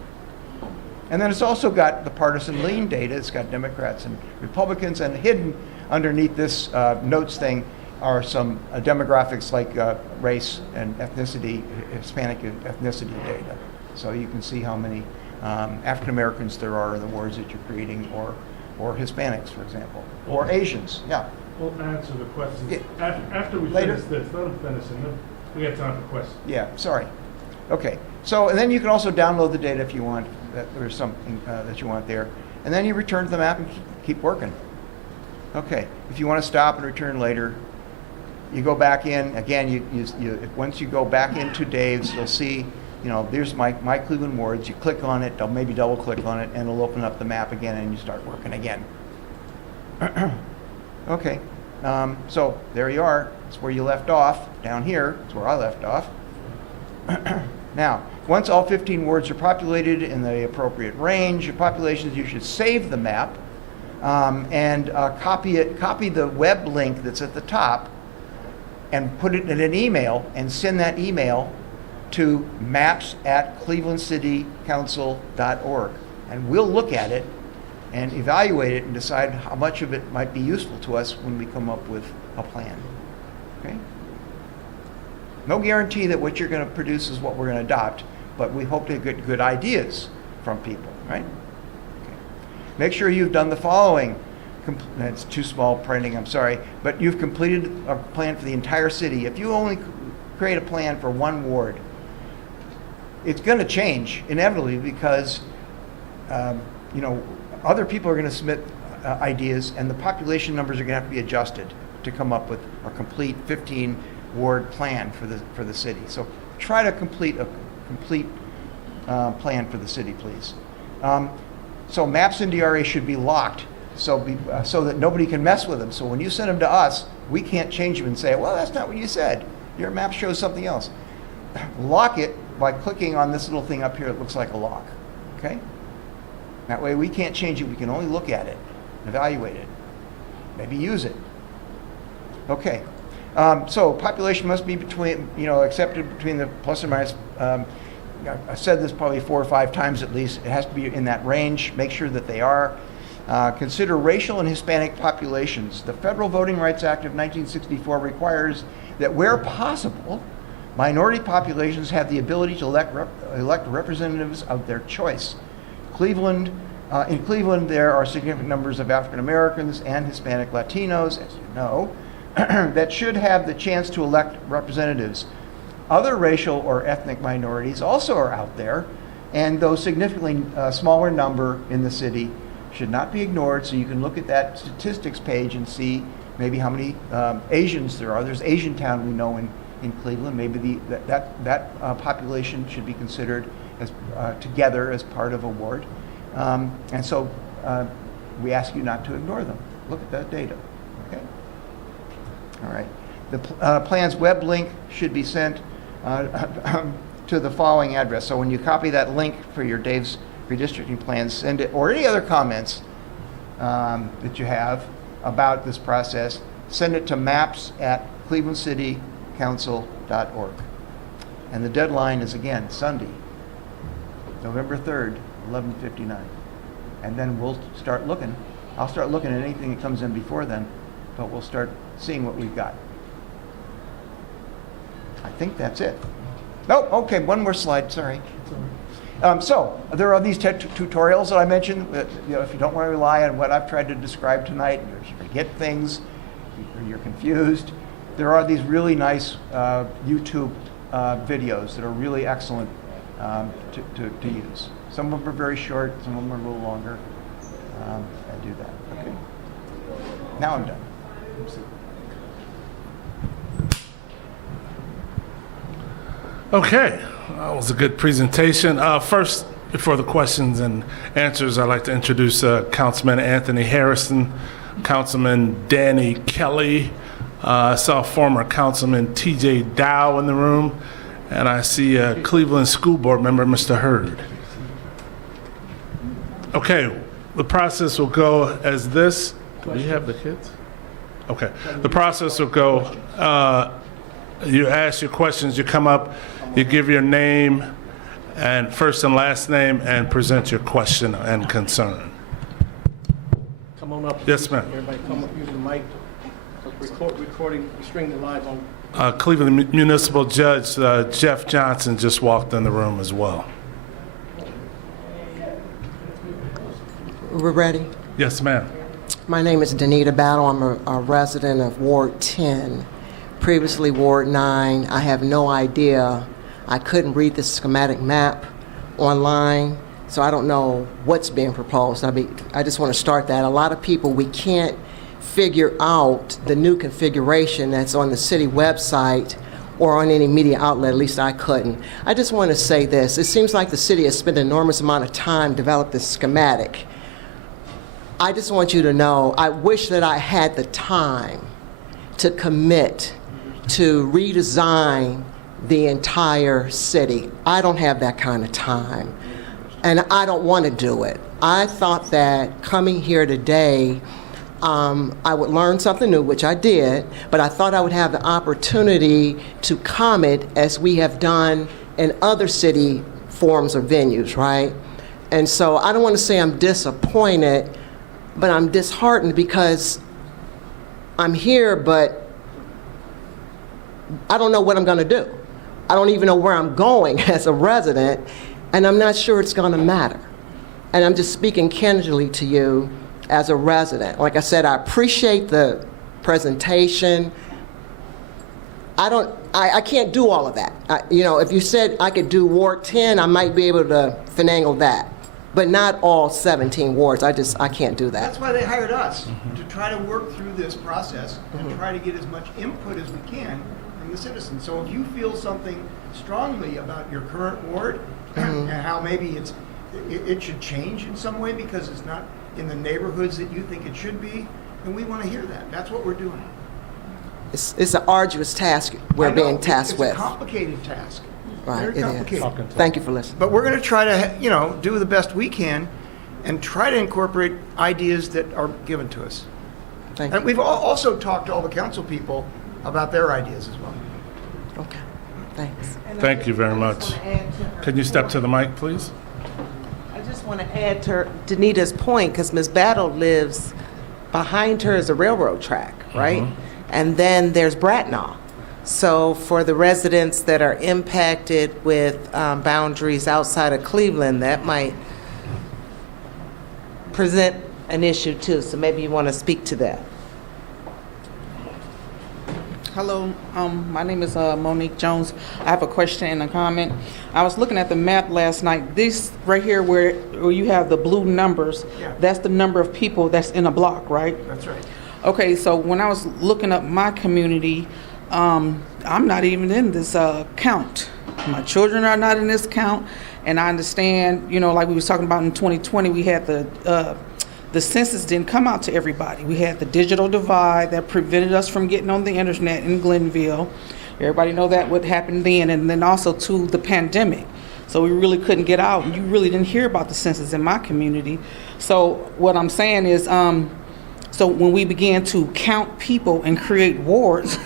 And then it's also got the partisan lean data. It's got Democrats and Republicans, and hidden underneath this notes thing are some demographics like race and ethnicity, Hispanic ethnicity data. So you can see how many African Americans there are in the wards that you're creating, or Hispanics, for example, or Asians. Yeah. We'll answer the questions Yeah. after we Later. finish this. Let them finish, and then we got time for questions. Yeah, sorry. Okay, so, and then you can also download the data if you want, that there's something that you want there. And then you return to the map and keep working. Okay, if you want to stop and return later, you go back in. Again, once you go back into Dave's, you'll see, there's my Cleveland wards. You click on it, maybe double click on it, and it'll open up the map again, and you start working again. Okay, so there you are. That's where you left off. Down here, that's where I left off. Now, once all 15 wards are populated in the appropriate range of populations, you should save the map and copy the web link that's at the top and put it in an email and send that email to maps@clevelandcitycouncil.org. And we'll look at it and evaluate it and decide how much of it might be useful to us when we come up with a plan. Okay? No guarantee that what you're going to produce is what we're going to adopt, but we hope to get good ideas from people, right? Okay. Make sure you've done the following. That's too small printing, I'm sorry, but you've completed a plan for the entire city. If you only create a plan for one ward, it's going to change inevitably because you know, other people are going to submit ideas, and the population numbers are going to have to be adjusted to come up with a complete 15-ward plan for the city. So try to complete a complete plan for the city, please. So maps in DRA should be locked so that nobody can mess with them. So when you send them to us, we can't change them and say, well, that's not what you said. Your map shows something else. Lock it by clicking on this little thing up here. It looks like a lock. Okay? That way we can't change it. We can only look at it, evaluate it, maybe use it. Okay. So population must be between, accepted between the plus or minus. I've said this probably 4 or 5 times at least. It has to be in that range. Make sure that they are. Consider racial and Hispanic populations. The Federal Voting Rights Act of 1964 requires that where possible, minority populations have the ability to elect representatives of their choice. In Cleveland, there are significant numbers of African Americans and Hispanic Latinos, as you know, that should have the chance to elect representatives. Other racial or ethnic minorities also are out there, and those significantly smaller number in the city should not be ignored. So you can look at that statistics page and see maybe how many Asians there are. There's Asian Town we know in Cleveland. Maybe that population should be considered as together as part of a ward. And so we ask you not to ignore them. Look at that data. Okay. All right. The plan's web link should be sent to the following address. So when you copy that link for your Dave's redistricting plans, send it, or any other comments that you have about this process, send it to maps@clevelandcitycouncil.org. And the deadline is, again, Sunday, November 3rd, 11:59. And then we'll start looking. I'll start looking at anything that comes in before then, but we'll start seeing what we've got. I think that's it. No, okay, one more slide, sorry. So there are these tutorials that I mentioned that, if you don't want to rely on what I've tried to describe tonight, or you forget things, or you're confused, there are these really nice YouTube videos that are really excellent to use. Some of them are very short, some of them are a little longer. I do that. Okay. Now I'm done. Okay, that was a good presentation. First, before the questions and answers, I'd like to introduce Councilman Anthony Harrison, Councilman Danny Kelly. I saw former Councilman T.J. Dow in the room, and I see a Cleveland School Board member, Mr. Hurd. Okay, the process will go as this. Do we have the kids? Okay, the process will go, you ask your questions, you come up, you give your name and first and last name and present your question and concern. Come on up. Yes, ma'am. Everybody come up, use the mic. Recording, streaming live on. Cleveland Municipal Judge Jeff Johnson just walked in the room as well. We're ready. Yes, ma'am. My name is Danita Battle. I'm a resident of Ward 10, previously Ward 9. I have no idea. I couldn't read the schematic map online, so I don't know what's being proposed. I just want to start that. A lot of people, we can't figure out the new configuration that's on the city website or on any media outlet, at least I couldn't. I just want to say this. It seems like the city has spent an enormous amount of time developing this schematic. I just want you to know, I wish that I had the time to commit to redesign the entire city. I don't have that kind of time, and I don't want to do it. I thought that coming here today, I would learn something new, which I did, but I thought I would have the opportunity to comment as we have done in other city forums or venues, right? And so I don't want to say I'm disappointed, but I'm disheartened because I'm here, but I don't know what I'm going to do. I don't even know where I'm going as a resident, and I'm not sure it's going to matter. And I'm just speaking candidly to you as a resident. Like I said, I appreciate the presentation. I can't do all of that. If you said I could do Ward 10, I might be able to finagle that, but not all 17 wards. I can't do that. That's why they hired us, to try to work through this process and try to get as much input as we can from the citizens. So if you feel something strongly about your current ward and how maybe it should change in some way because it's not in the neighborhoods that you think it should be, then we want to hear that. That's what we're doing. It's an arduous task we're being tasked with. It's a complicated task. Right, Very it complicated. is. Thank you for listening. But we're going to try to, do the best we can and try to incorporate ideas that are given to us. Thank And you. we've also talked to all the council people about their ideas as well. Okay, thanks. Thank you very much. Can you step to the mic, please? I just want to add to Danita's point, because Ms. Battle lives, behind her is a railroad track, right? And then there's Bracknell. So for the residents that are impacted with boundaries outside of Cleveland, that might present an issue too. So maybe you want to speak to that. Hello, my name is Monique Jones. I have a question and a comment. I was looking at the map last night. This right here where you have the blue numbers, that's the number of people that's in a block, right? That's right. Okay, so when I was looking up my community, I'm not even in this count. My children are not in this count, and I understand, like we was talking about in 2020, we had the census didn't come out to everybody. We had the digital divide that prevented us from getting on the internet in Glenville. Everybody know that what happened then, and then also to the pandemic. So we really couldn't get out, and you really didn't hear about the census in my community. So what I'm saying is, so when we begin to count people and create wards,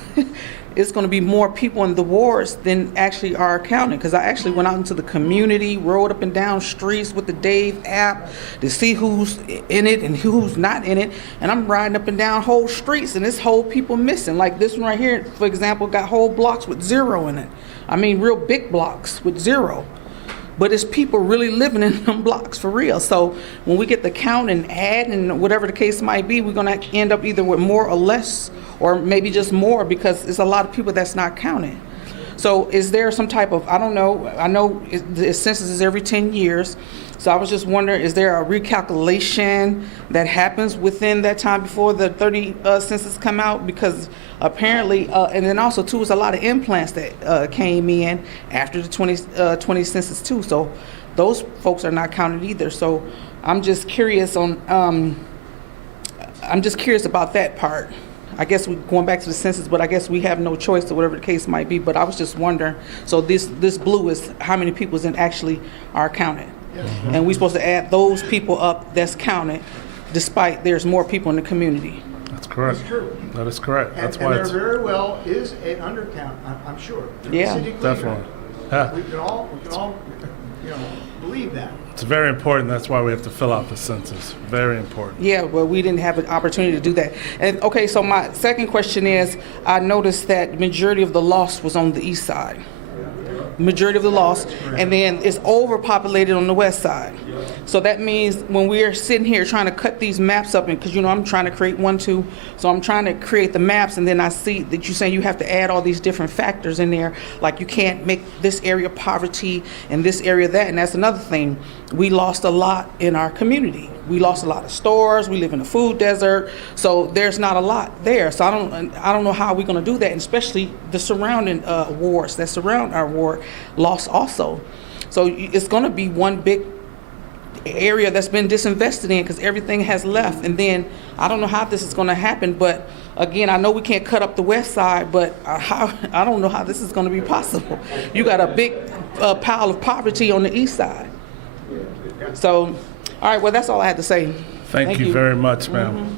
it's going to be more people in the wards than actually are counted. Because I actually went out into the community, rode up and down streets with the Dave app to see who's in it and who's not in it. And I'm riding up and down whole streets, and this whole people missing. Like this one right here, for example, got whole blocks with 0 in it. I mean, real big blocks with 0. But it's people really living in them blocks for real. So when we get the count and add and whatever the case might be, we're gonna end up either with more or less, or maybe just more, because there's a lot of people that's not counted. So is there some type of, I don't know, I know the census is every 10 years. So I was just wondering, is there a recalculation that happens within that time before the 30 census come out? Because apparently, and then also too, is a lot of implants that came in after the 20 census too. So those folks are not counted either. So I'm just curious on, I'm just curious about that part. I guess we're going back to the census, but I guess we have no choice or whatever the case might be. But I was just wondering, so this blue is how many people actually are counted? And we're supposed to add those people up that's counted, despite there's more people in the community. That's correct. That's true. That is correct. That's And why there it's very well is an undercount, I'm sure. in the Yeah. city of Cleveland. definitely. Yeah. We can all, believe that. It's very important. That's why we have to fill out the census. Very important. Yeah, well, we didn't have an opportunity to do that. And okay, so my second question is, I noticed that the majority of the loss was on the east side. Majority of the loss, and then it's overpopulated on the west side. So that means when we're sitting here trying to cut these maps up, and because I'm trying to create 1, 2, so I'm trying to create the maps, and then I see that you're saying you have to add all these different factors in there, like you can't make this area poverty and this area that, and that's another thing. We lost a lot in our community. We lost a lot of stores. We live in a food desert, so there's not a lot there. So I don't know how we're going to do that, and especially the surrounding wards that surround our ward lost also. So it's going to be one big area that's been disinvested in because everything has left. And then I don't know how this is going to happen, but again, I know we can't cut up the west side, but I don't know how this is going to be possible. You got a big pile of poverty on the east side. So, all right, well, that's all I had to say. Thank you very much, ma'am.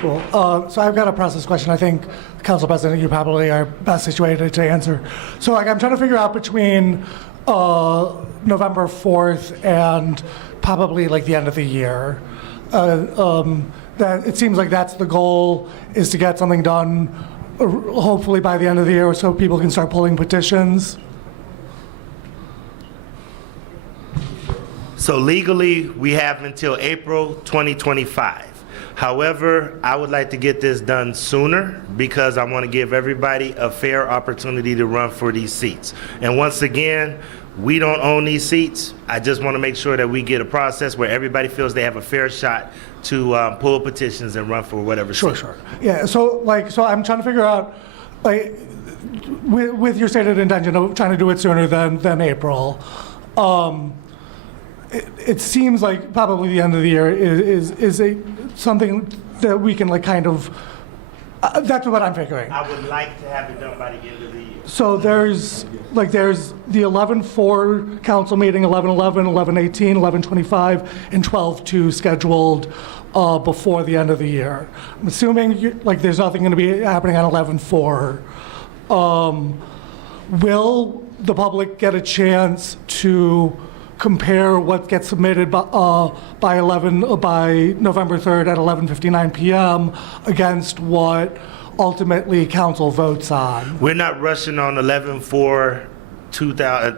Cool. So I've got a process question. I think, Council President, you probably are best situated to answer. So I'm trying to figure out between November 4th and probably the end of the year. that it seems like that's the goal, is to get something done hopefully by the end of the year so people can start pulling petitions. So legally, we have until April 2025. However, I would like to get this done sooner because I want to give everybody a fair opportunity to run for these seats. And once again, we don't own these seats. I just want to make sure that we get a process where everybody feels they have a fair shot to pull petitions and run for whatever seat. Sure. Yeah, so I'm trying to figure out, like, with your stated intention of trying to do it sooner than April, it seems like probably the end of the year is something that we can, like, kind of, that's what I'm figuring. I would like to have it done by the end of the year. So there's the 11/4 council meeting, 11/11, 11/18, 11/25, and 12/2 scheduled before the end of the year. I'm assuming there's nothing going to be happening on 11/4. Will the public get a chance to compare what gets submitted by November 3rd at 11:59 p.m. against what ultimately council votes on? We're not rushing on 11/4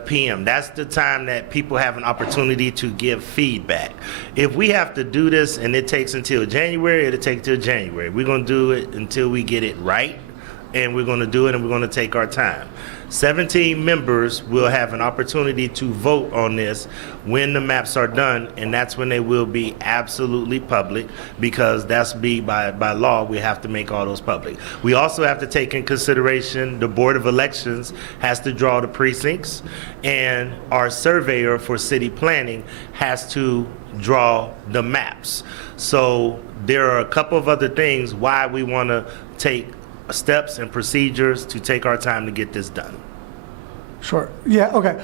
p.m. That's the time that people have an opportunity to give feedback. If we have to do this and it takes until January, it'll take till January. We're going to do it until we get it right, and we're going to do it and we're going to take our time. 17 members will have an opportunity to vote on this when the maps are done, and that's when they will be absolutely public, because that's by law, we have to make all those public. We also have to take in consideration the Board of Elections has to draw the precincts, and our surveyor for city planning has to draw the maps. So there are a couple of other things why we want to take steps and procedures to take our time to get this done. Sure. Yeah, okay.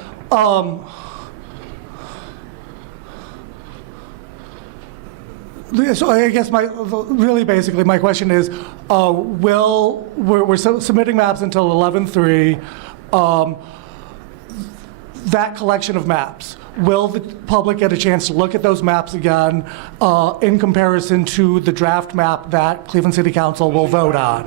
So I guess basically my question is, we're submitting maps until 11/3. That collection of maps, will the public get a chance to look at those maps again in comparison to the draft map that Cleveland City Council will vote on?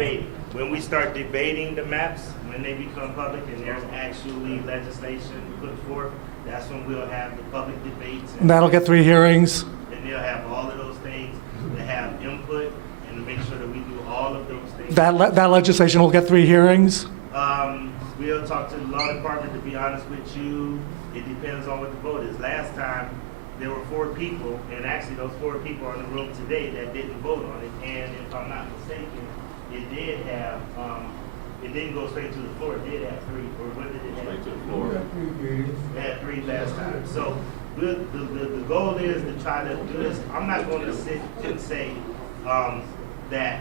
When we start debating the maps, when they become public and there's actually legislation put forth, that's when we'll have the public debates. And that'll get 3 hearings? And they'll have all of those things to have input and to make sure that we do all of those things. That legislation will get 3 hearings? We'll talk to the law department. To be honest with you, it depends on what the vote is. Last time, there were 4 people, and actually those 4 people are in the room today that didn't vote on it. And if I'm not mistaken, it did have, it didn't go straight to the floor. It did have 3, or what did it have? Straight to the floor. It had 3 last time. So the goal is to try to do this. I'm not going to sit and say that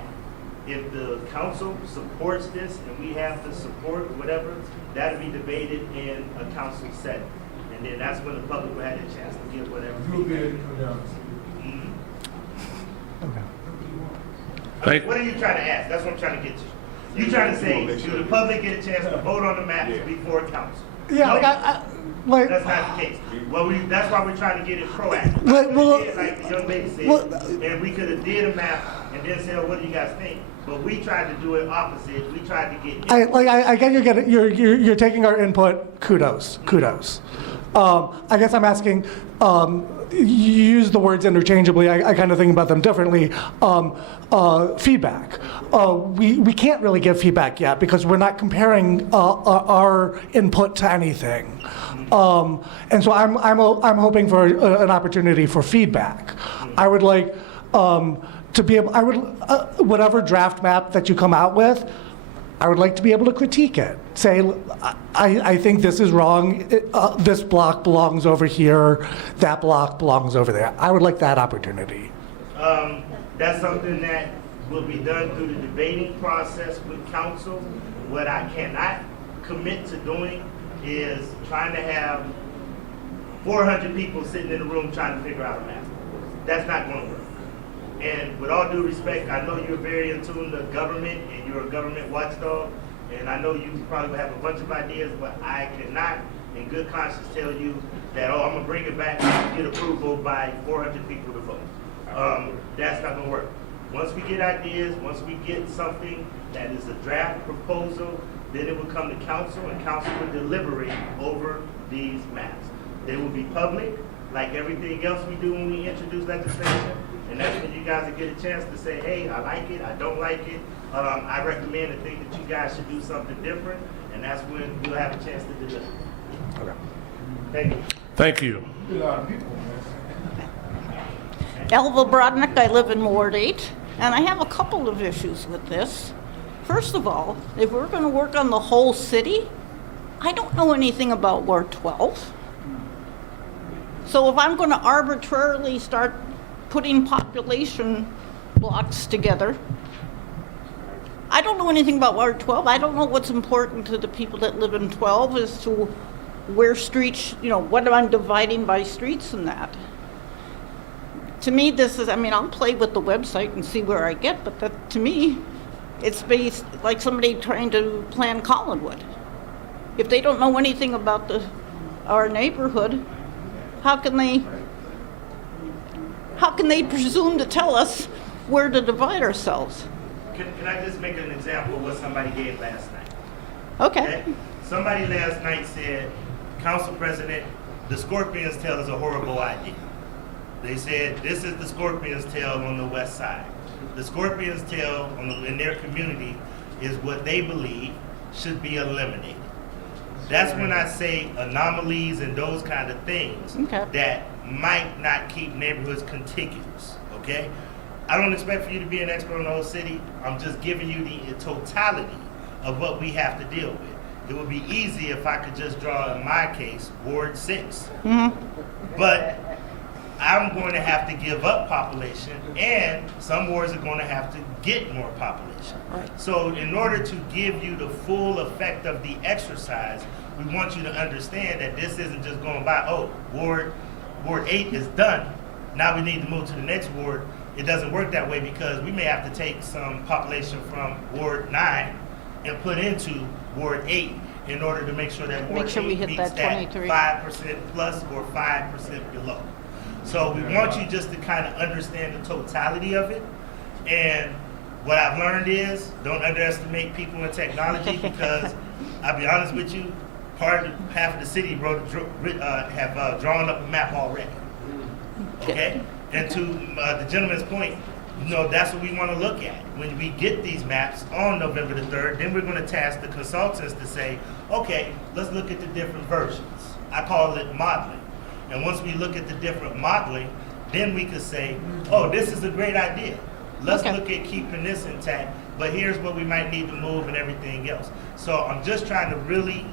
if the council supports this and we have the support or whatever, that'll be debated in a council setting. And then that's when the public will have a chance to give whatever feedback. What are you trying to ask? That's what I'm trying to get to. You're trying to say, do the public get a chance to vote on the maps before council? Yeah, no, that's not the case. Well, that's why we're trying to get it proactive. Like the young lady said, and we could have did a map and then said, oh, what do you guys think? But we tried to do it opposite. We tried to get. I get you're taking our input. Kudos. I guess I'm asking. You use the words interchangeably. I kind of think about them differently. Feedback. We can't really give feedback yet because we're not comparing our input to anything. And so I'm hoping for an opportunity for feedback. I would like to be able. Whatever draft map that you come out with, I would like to be able to critique it. Say, I think this is wrong. This block belongs over here. That block belongs over there. I would like that opportunity. That's something that will be done through the debating process with council. What I cannot commit to doing is trying to have 400 people sitting in the room trying to figure out a map. That's not going to work. And with all due respect, I know you're very in tune to government and you're a government watchdog, and I know you probably have a bunch of ideas, but I cannot in good conscience tell you that, oh, I'm going to bring it back and get approval by 400 people to vote. That's not gonna work. Once we get ideas, once we get something that is a draft proposal, then it will come to council, and council will deliberate over these maps. They will be public, like everything else we do when we introduce legislation, and that's when you guys will get a chance to say, hey, I like it, I don't like it, I recommend and think that you guys should do something different, and that's when we'll have a chance to deliver. Okay. Thank you. Thank you. Elva Brodnick, I live in Ward 8, and I have a couple of issues with this. First of all, if we're going to work on the whole city, I don't know anything about Ward 12. So if I'm going to arbitrarily start putting population blocks together, I don't know anything about Ward 12. I don't know what's important to the people that live in 12 as to where streets, what am I dividing by streets and that. To me, this is, I'll play with the website and see where I get, but that, to me, it's based like somebody trying to plan Collinwood. If they don't know anything about our neighborhood, how can they presume to tell us where to divide ourselves? Can I just make an example of what somebody gave last night? Okay. Somebody last night said, Council President, the Scorpion's Tail is a horrible idea. They said, this is the Scorpion's Tail on the west side. The Scorpion's Tail in their community is what they believe should be eliminated. That's when I say anomalies and those kind of things that might not keep neighborhoods contiguous, okay? I don't expect for you to be an expert on the whole city. I'm just giving you the totality of what we have to deal with. It would be easy if I could just draw, in my case, Ward 6. But I'm going to have to give up population, and some wards are going to have to get more population. Right. So in order to give you the full effect of the exercise, we want you to understand that this isn't just going by, oh, Ward 8 is done, now we need to move to the next ward. It doesn't work that way, because we may have to take some population from Ward 9 and put into Ward 8 in order to make sure that Ward 8 we hit meets that 23. 5% plus or 5% below. So we want you just to kind of understand the totality of it. And what I've learned is, don't underestimate people in technology, because I'll be honest with you, half of the city have drawn up a map already. Okay? And to the gentleman's point, that's what we want to look at. When we get these maps on November the 3rd, then we're going to task the consultants to say, okay, let's look at the different versions. I call it modeling. And once we look at the different modeling, then we could say, oh, this is a great idea. Let's look at keeping this intact, but here's what we might need to move and everything else. So I'm just trying to really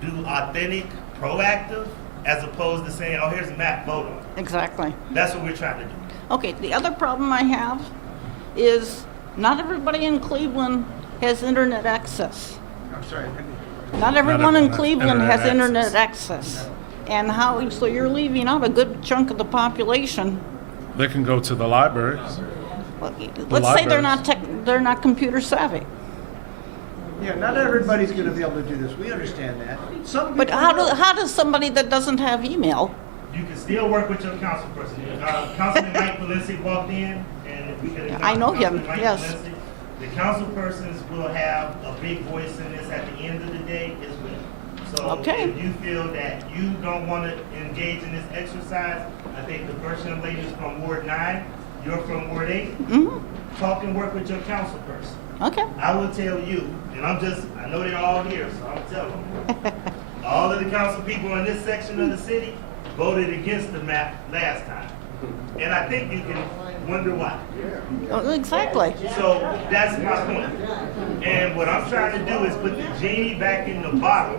do authentic, proactive, as opposed to saying, oh, here's a map, vote on it. Exactly. That's what we're trying to do. Okay, the other problem I have is not everybody in Cleveland has internet access. I'm sorry. Not everyone in Cleveland has internet internet access. And so you're leaving out a good chunk of the population. They can go to the libraries. Well, let's say they're not computer savvy. Yeah, not everybody's going to be able to do this. We understand that. Some But people how does somebody that doesn't have email? You can still work with your council person. Councilman Mike Valencia walked in, and if we could I know him, Councilman Mike yes. Valencia, the council persons will have a big voice in this at the end of the day as well. So if you feel that you don't want to engage in this exercise, I think the first young lady is from Ward 9, you're from Ward 8. Talk and work with your council person. Okay. I will tell you, and I know they're all here, so I'll tell them. All of the council people in this section of the city voted against the map last time. And I think you can wonder why. Exactly. So that's my point. And what I'm trying to do is put the genie back in the bottle,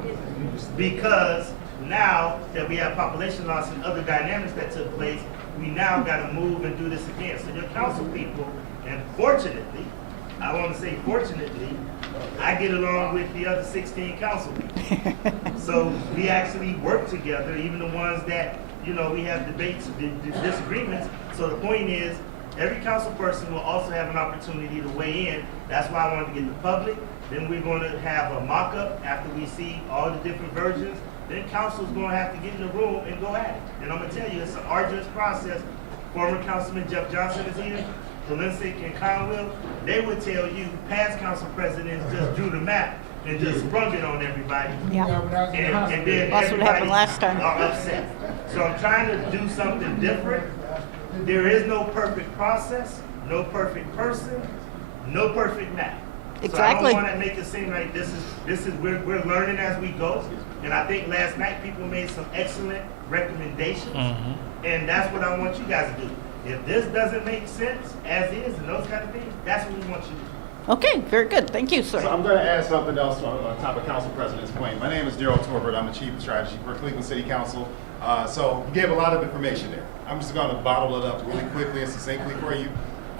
because now that we have population loss and other dynamics that took place, we now got to move and do this again. So your council people, and fortunately, I want to say fortunately, I get along with the other 16 council people. So we actually work together, even the ones that, we have debates, disagreements. So the point is, every council person will also have an opportunity to weigh in. That's why I wanted to get the public. Then we're going to have a mock-up after we see all the different versions. Then council's going to have to get in the room and go at it. And I'm going to tell you, it's an arduous process former Councilman Jeff Johnson is here, Polisic and Conwell, they would tell you past council presidents just drew the map and just sprung it on everybody. Yeah. And then That's what happened last time. are upset. So I'm trying to do something different. There is no perfect process, no perfect person, no perfect map. Exactly. So I don't want to make it seem like this is we're learning as we go. And I think last night people made some excellent recommendations, and that's what I want you guys to do. If this doesn't make sense as is and those kind of things, that's what we want you to do. Okay, very good. Thank you, sir. So I'm going to add something else on top of Council President's point. My name is Daryl Torbert. I'm the Chief of Strategy for Cleveland City Council. So you gave a lot of information there. I'm just going to bottle it up really quickly and succinctly for you.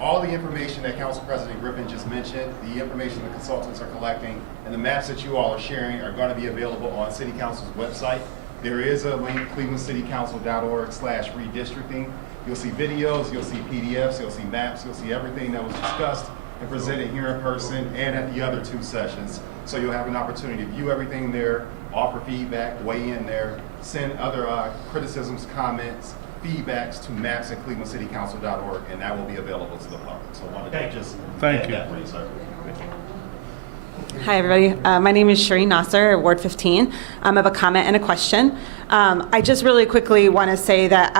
All the information that Council President Griffin just mentioned, the information the consultants are collecting, and the maps that you all are sharing are going to be available on City Council's website. There is a link, clevelandcitycouncil.org/redistricting. You'll see videos, you'll see PDFs, you'll see maps, you'll see everything that was discussed and presented here in person and at the other 2 sessions. So you'll have an opportunity to view everything there, offer feedback, weigh in there, send other criticisms, comments, feedbacks to maps@clevelandcitycouncil.org, and that will be available to the public. So I wanted to just add that for you, sir. Hi, everybody. My name is Shereen Nasser, Ward 15. I have a comment and a question. I just really quickly want to say that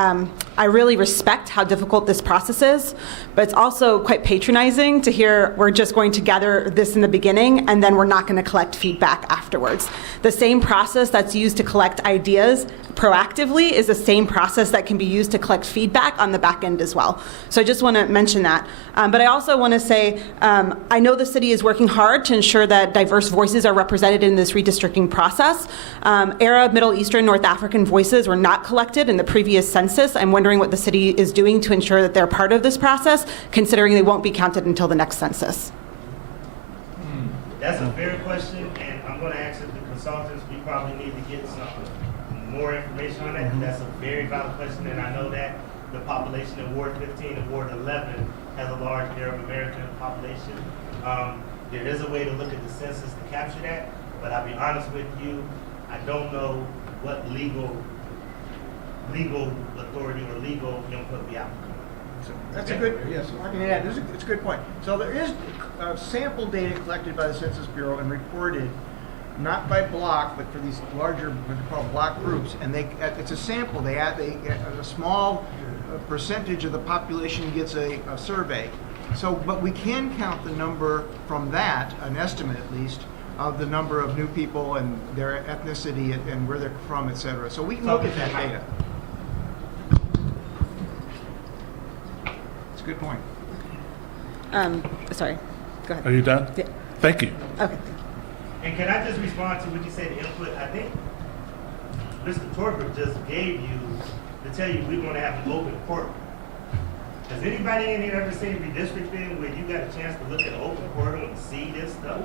I really respect how difficult this process is, but it's also quite patronizing to hear we're just going to gather this in the beginning and then we're not going to collect feedback afterwards. The same process that's used to collect ideas proactively is the same process that can be used to collect feedback on the back end as well. So I just want to mention that. But I also want to say I know the city is working hard to ensure that diverse voices are represented in this redistricting process. Arab, Middle Eastern, North African voices were not collected in the previous census. I'm wondering what the city is doing to ensure that they're part of this process, considering they won't be counted until the next census. That's a fair question, and I'm going to ask the consultants, we probably need to get some more information on that, because that's a very valid question, and I know that the population in Ward 15 and Ward 11 has a large Arab American population. There is a way to look at the census to capture that, but I'll be honest with you, I don't know what legal authority or legal input we have. That's a good, yes, I can add, it's a good point. So there is sample data collected by the Census Bureau and reported, not by block, but for these larger, what they call block groups, and it's a sample. They a small percentage of the population gets a survey. So, but we can count the number from that, an estimate at least, of the number of new people and their ethnicity and where they're from, et cetera. So we can look at that data. It's a good point. Sorry, go ahead. Are you done? Yeah. Thank you. Okay. And can I just respond to what you said, input? I think Mr. Torbert just gave you to tell you we're going to have an open portal. Has anybody in here ever seen redistricting where you got a chance to look at an open portal and see this stuff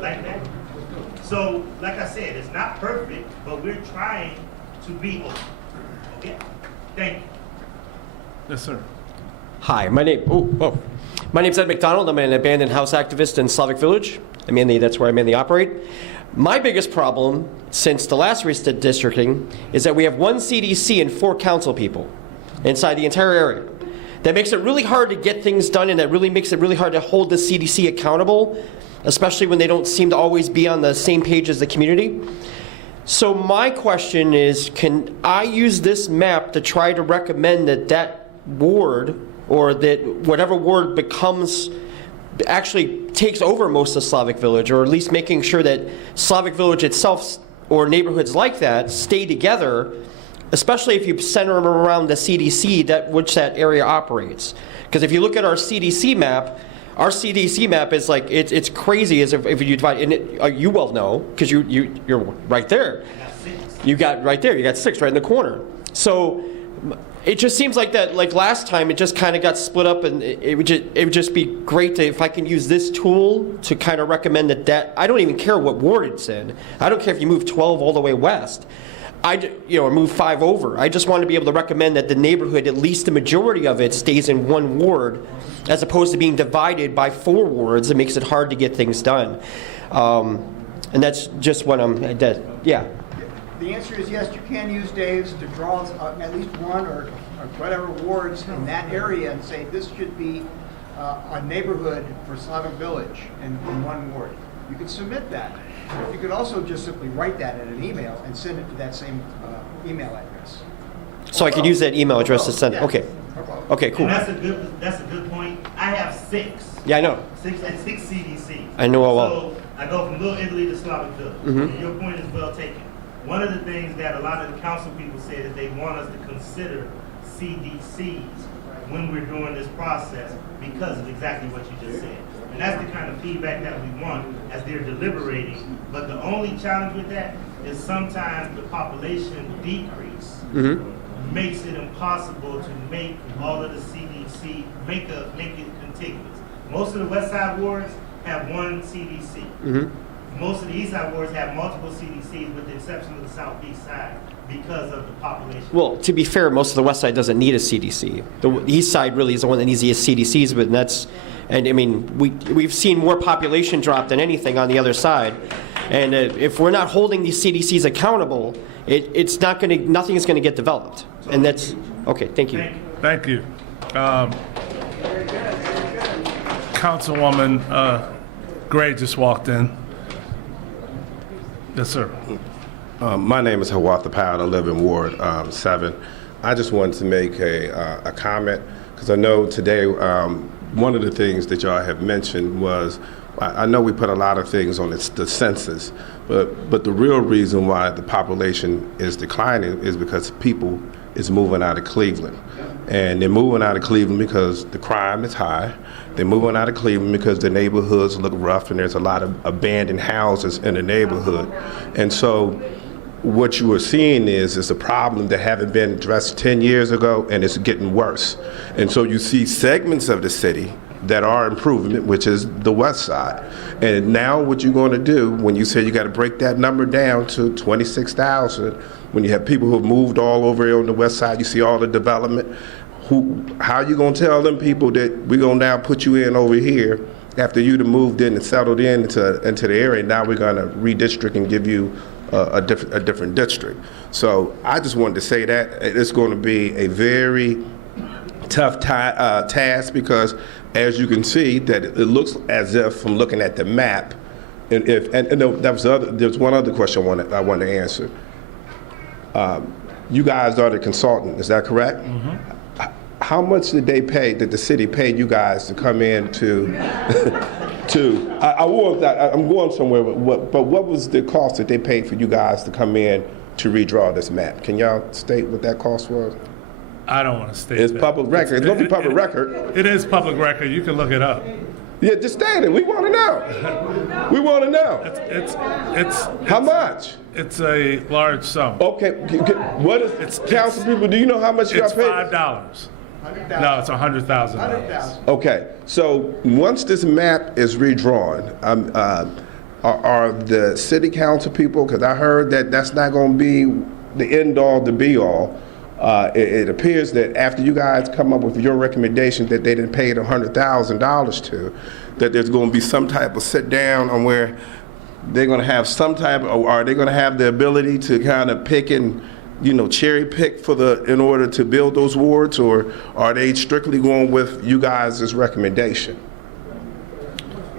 like that? So, like I said, it's not perfect, but we're trying to be open. Okay? Thank you. Yes, sir. Hi, my name's Ed McDonald. I'm an abandoned house activist in Slavic Village. That's where I mainly operate. My biggest problem since the last redistricting is that we have 1 CDC and 4 council people inside the entire area. That makes it really hard to get things done, and that really makes it really hard to hold the CDC accountable, especially when they don't seem to always be on the same page as the community. So my question is, can I use this map to try to recommend that ward, or that whatever ward actually takes over most of Slavic Village, or at least making sure that Slavic Village itself or neighborhoods like that stay together, especially if you center them around the CDC which that area operates. Because if you look at our CDC map is like, it's crazy as if you divide, and you well know, because you're right there. You got 6 right in the corner. So it just seems like that, like last time, it just kind of got split up, and it would just be great if I can use this tool to kind of recommend that I don't even care what ward it's in. I don't care if you move 12 all the way west. Or move 5 over. I just want to be able to recommend that the neighborhood, at least the majority of it, stays in 1 ward, as opposed to being divided by 4 wards. It makes it hard to get things done. And that's just what I'm dead. Yeah. The answer is yes, you can use Dave's to draw at least 1 or whatever wards in that area and say, this should be a neighborhood for Slavic Village in one ward. You could submit that. You could also just simply write that in an email and send it to that same email address. So I could use that email address to send, Yeah. okay. Okay, cool. And that's a good point. I have 6. Yeah, I know. 6 CDCs. I know all well. So I go from Little Italy to Slavic Village. And your point is well taken. One of the things that a lot of the council people said is they want us to consider CDCs when we're doing this process because of exactly what you just said. And that's the kind of feedback that we want as they're deliberating. But the only challenge with that is sometimes the population decrease makes it impossible to make all of the CDC, make it contiguous. Most of the West Side wards have one CDC. Most of the East Side wards have multiple CDCs with the exception of the Southeast Side because of the population. Well, to be fair, most of the West Side doesn't need a CDC. The East Side really is the one that needs the CDCs, but I mean, we've seen more population drop than anything on the other side. And if we're not holding these CDCs accountable, nothing is going to get developed. And that's, okay, thank you. Thank you. Councilwoman Gray just walked in. Yes, sir. My name is Hawatha Powell. I live in Ward 7. I just wanted to make a comment because I know today one of the things that y'all have mentioned was I know we put a lot of things on the census, but the real reason why the population is declining is because people is moving out of Cleveland. And they're moving out of Cleveland because the crime is high. They're moving out of Cleveland because the neighborhoods look rough and there's a lot of abandoned houses in the neighborhood. And so what you are seeing is a problem that haven't been addressed 10 years ago, and it's getting worse. And so you see segments of the city that are improvement, which is the West Side. And now what you're going to do when you say you got to break that number down to 26,000, when you have people who have moved all over here on the West Side, you see all the development, how are you going to tell them people that we're going to now put you in over here after you'd have moved in and settled into the area, now we're going to redistrict and give you a different district. So I just wanted to say that it's going to be a very tough task because, as you can see, that it looks as if, from looking at the map, there's one other question I wanted to answer. You guys are the consultant, is that correct? How much did the city pay you guys to come in I'm going somewhere, but what was the cost that they paid for you guys to come in to redraw this map? Can y'all state what that cost was? I don't want to state It's that. public record. It's going to be public record. It is public record. You can look it up. Yeah, just state it. We want to know. We want to know. It's how much? It's a large sum. Okay. What is council people? Do you know how much you got paid? It's $5. No, it's $100,000. Okay. So once this map is redrawn, are the city council people? Because I heard that that's not going to be the end all, the be all. It appears that after you guys come up with your recommendation that they didn't pay it $100,000 to, that there's going to be some type of sit down on where they're going to have some type of, or are they going to have the ability to kind of pick and, cherry pick in order to build those wards, or are they strictly going with you guys' recommendation?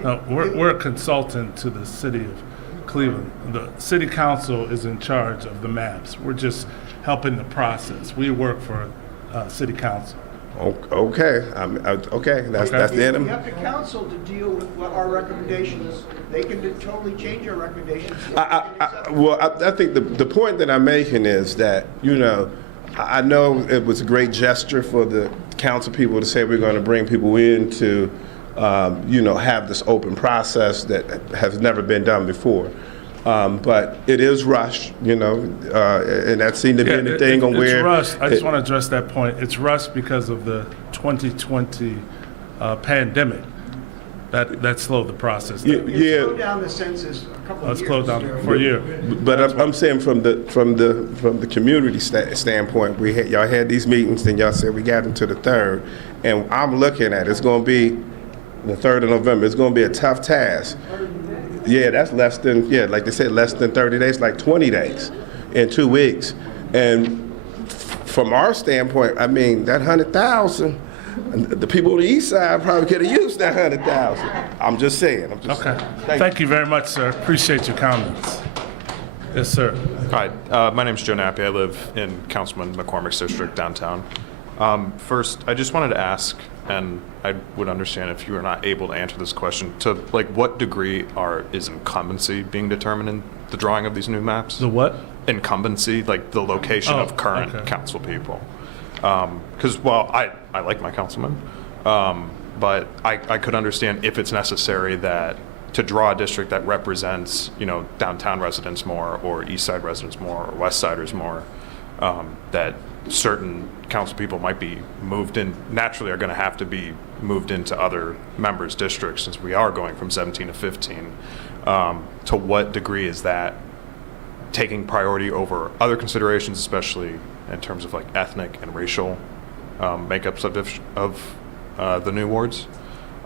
No, we're a consultant to the city of Cleveland. The city council is in charge of the maps. We're just helping the process. We work for city council. Okay. Okay. That's the end of We have the council to deal with what our recommendations. They can totally change our recommendations. I think the point that I'm making is that, I know it was a great gesture for the council people to say we're going to bring people in to, have this open process that has never been done before. But it is rushed, and that seemed to be the thing on where... It's rushed. I just want to address that point. It's rushed because of the 2020 pandemic. That slowed the process down. It slowed down the census a couple of years. Slowed down for a year. But I'm saying from the community standpoint, y'all had these meetings, then y'all said we got them to the 3rd, and I'm looking at it's going to be the 3rd of November. It's going to be a tough task. Yeah, that's less than, like they said, less than 30 days, like 20 days in 2 weeks. And from our standpoint, I mean, that 100,000, the people on the east side probably could have used that 100,000. I'm just saying. Okay. Thank you very much, sir. Appreciate your comments. Yes, sir. Hi, my name's Joe Nappy. I live in Councilman McCormick's district downtown. First, I just wanted to ask, and I would understand if you were not able to answer this question, to like what degree is incumbency being determined in the drawing of these new maps? The what? Incumbency, like the location of current council people. Because, well, I like my councilman, but I could understand if it's necessary that to draw a district that represents, downtown residents more, or east side residents more, or west siders more, that certain council people might be moved in, naturally are going to have to be moved into other members' districts since we are going from 17 to 15. To what degree is that taking priority over other considerations, especially in terms of like ethnic and racial makeups of the new wards?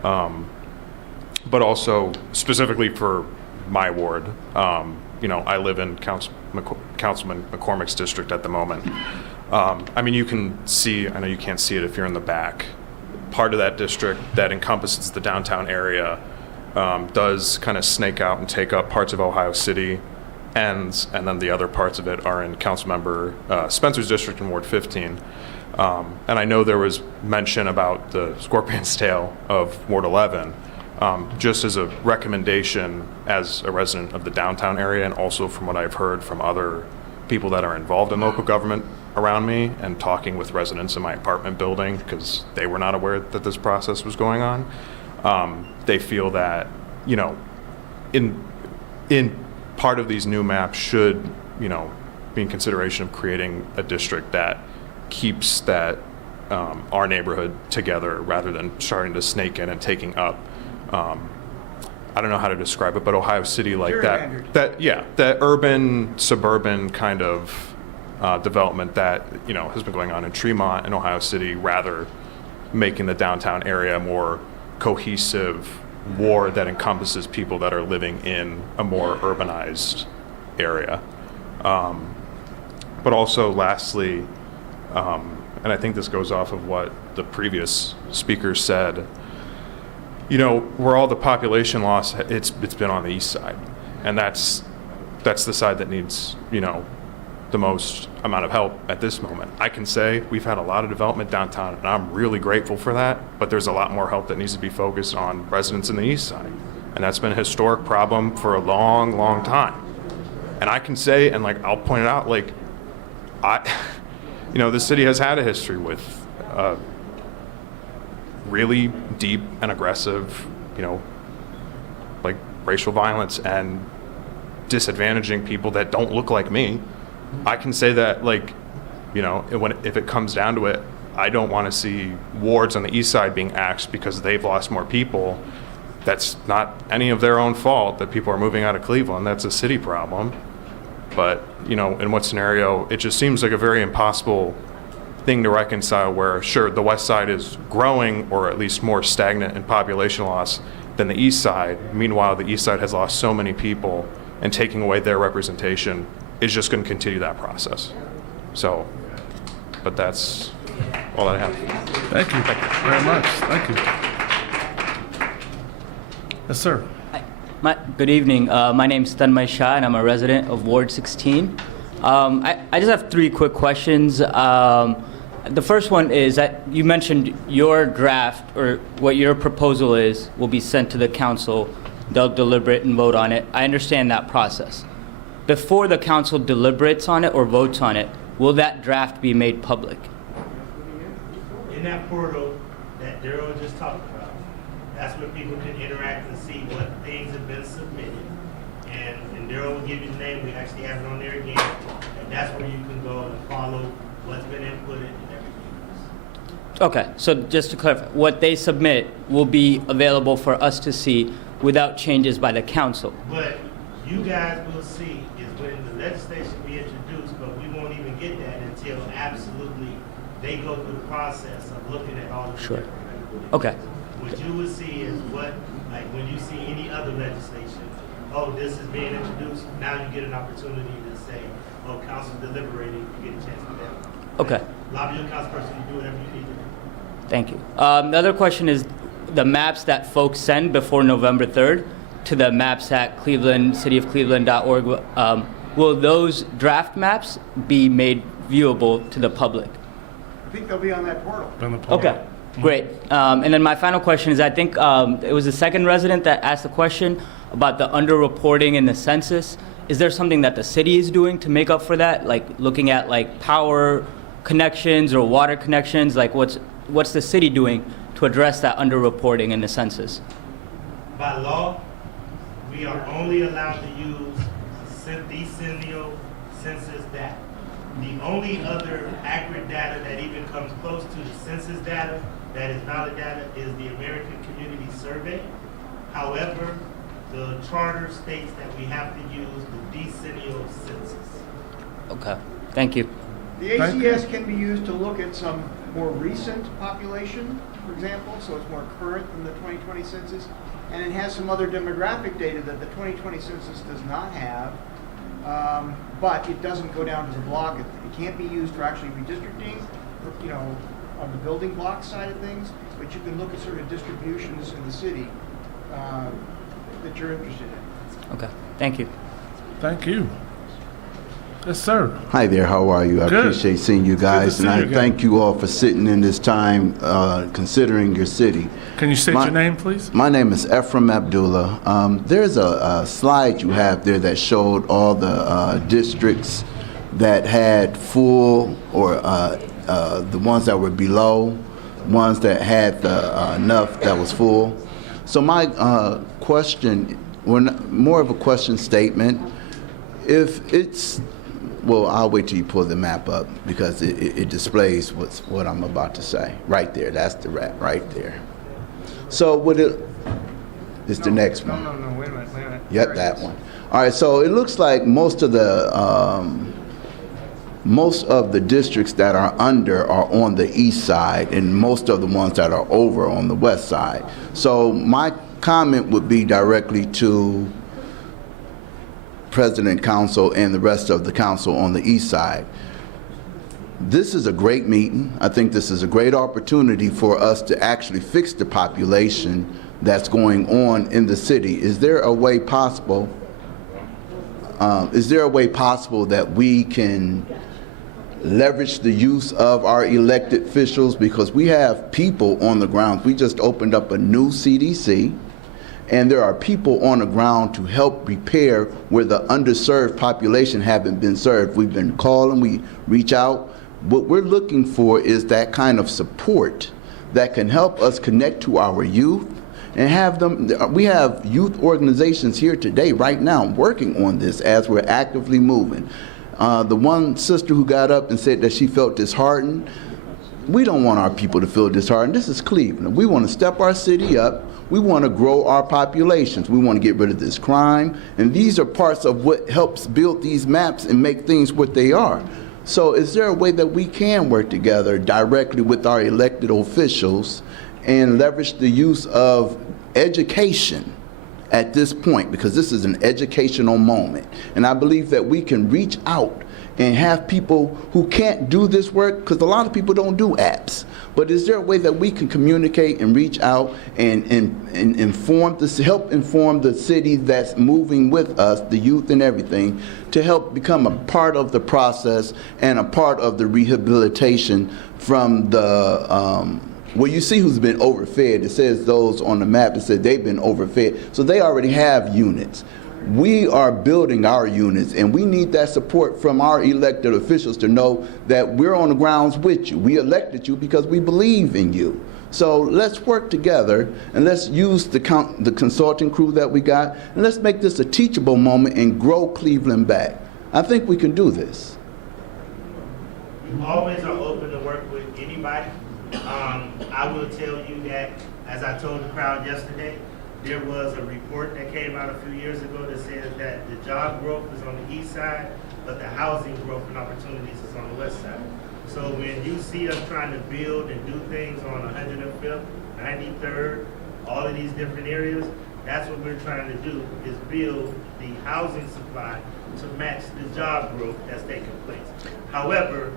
But also specifically for my ward, I live in Councilman McCormick's district at the moment. I mean, you can see, I know you can't see it if you're in the back, part of that district that encompasses the downtown area does kind of snake out and take up parts of Ohio City, and then the other parts of it are in Councilmember Spencer's district in Ward 15. And I know there was mention about the scorpion's tail of Ward 11. Just as a recommendation as a resident of the downtown area, and also from what I've heard from other people that are involved in local government around me and talking with residents in my apartment building, because they were not aware that this process was going on, they feel that, in part of these new maps should, be in consideration of creating a district that keeps that our neighborhood together rather than starting to snake in and taking up I don't know how to describe it, but Ohio City, like that urban, suburban kind of development that, has been going on in Tremont and Ohio City, rather making the downtown area a more cohesive ward that encompasses people that are living in a more urbanized area. But also lastly, and I think this goes off of what the previous speaker said, where all the population loss, it's been on the east side, and that's the side that needs, the most amount of help at this moment. I can say we've had a lot of development downtown, and I'm really grateful for that, but there's a lot more help that needs to be focused on residents in the east side, and that's been a historic problem for a long, long time. And I can say, and I'll point it out, this city has had a history with really deep and aggressive, racial violence and disadvantaging people that don't look like me. I can say that, if it comes down to it, I don't want to see wards on the east side being axed because they've lost more people. That's not any of their own fault that people are moving out of Cleveland. That's a city problem. But, in what scenario, it just seems like a very impossible thing to reconcile where, sure, the west side is growing or at least more stagnant in population loss than the east side. Meanwhile, the east side has lost so many people, and taking away their representation is just going to continue that process. So, but that's all I have. Thank you very much. Thank you. Yes, sir. Good evening. My name's Tanmay Shah, and I'm a resident of Ward 16. I just have 3 quick questions. The first one is that you mentioned your draft, or what your proposal is, will be sent to the council. They'll deliberate and vote on it. I understand that process. Before the council deliberates on it or votes on it, will that draft be made public? In that portal that Daryl just talked about, that's where people can interact and see what things have been submitted. And Daryl will give you the name. We actually have it on there again. And that's where you can go and follow what's been inputted and everything else. Okay, so just to clarify, what they submit will be available for us to see without changes by the council. But you guys will see is when the legislation be introduced, but we won't even get that until absolutely they go through the process of looking at all of the Sure. different Okay. What you will see is when you see any other legislation, this is being introduced, now you get an opportunity to say, council's deliberating, you get a chance to do that. Okay. Lobby your councilperson to do whatever you need to do. Thank you. The other question is the maps that folks send before November 3rd to the maps at cityofcleveland.org. Will those draft maps be made viewable to the public? I think they'll be on that portal. Okay, great. And then my final question is, I think it was the second resident that asked the question about the underreporting in the census. Is there something that the city is doing to make up for that? Like looking at like power connections or water connections? Like what's the city doing to address that underreporting in the census? By law, we are only allowed to use decennial census data. The only other accurate data that even comes close to the census data, that is valid data, is the American Community Survey. However, the charter states that we have to use the decennial census. Okay, thank you. The ACS can be used to look at some more recent population, for example, so it's more current than the 2020 census, and it has some other demographic data that the 2020 census does not have, but it doesn't go down to the block. It can't be used for actually redistricting, you know, on the building block side of things, but you can look at sort of distributions in the city that you're interested in. Okay, thank you. Thank you. Yes, sir. Hi there, how are you? I Good. appreciate seeing you guys, see and I you again. thank you all for sitting in this time considering your city. Can you state your name, please? My name is Ephraim Abdullah. There's a slide you have there that showed all the districts that had full, or the ones that were below, ones that had enough that was full. So my question, more of a question statement, if it's, well, I'll wait till you pull the map up because it displays what I'm about to say. Right there, that's the map right there. So would it, it's the next one. No, wait a minute. Yep, that one. All right, so it looks like most of the districts that are under are on the east side, and most of the ones that are over on the west side. So my comment would be directly to President Council and the rest of the council on the east side. This is a great meeting. I think this is a great opportunity for us to actually fix the population that's going on in the city. Is there a way possible? That we can leverage the use of our elected officials, because we have people on the ground. We just opened up a new CDC, and there are people on the ground to help repair where the underserved population haven't been served. We've been calling, we reach out. What we're looking for is that kind of support that can help us connect to our youth and have them. We have youth organizations here today, right now, working on this as we're actively moving. The one sister who got up and said that she felt disheartened, we don't want our people to feel disheartened. This is Cleveland. We want to step our city up. We want to grow our populations. We want to get rid of this crime. And these are parts of what helps build these maps and make things what they are. So is there a way that we can work together directly with our elected officials and leverage the use of education at this point, because this is an educational moment. And I believe that we can reach out and have people who can't do this work, because a lot of people don't do apps. But is there a way that we can communicate and reach out and inform this, help inform the city that's moving with us, the youth and everything, to help become a part of the process and a part of the rehabilitation from the well, you see who's been overfed. It says those on the map, it said they've been overfed. So they already have units. We are building our units, and we need that support from our elected officials to know that we're on the grounds with you. We elected you because we believe in you. So let's work together, and let's use the consulting crew that we got, and let's make this a teachable moment and grow Cleveland back. I think we can do this. You always are open to work with anybody. I will tell you that, as I told the crowd yesterday, there was a report that came out a few years ago that says that the job growth is on the east side, but the housing growth and opportunities is on the west side. So when you see us trying to build and do things on 105th, 93rd, all of these different areas, that's what we're trying to do, is build the housing supply to match the job growth that's taking place. However,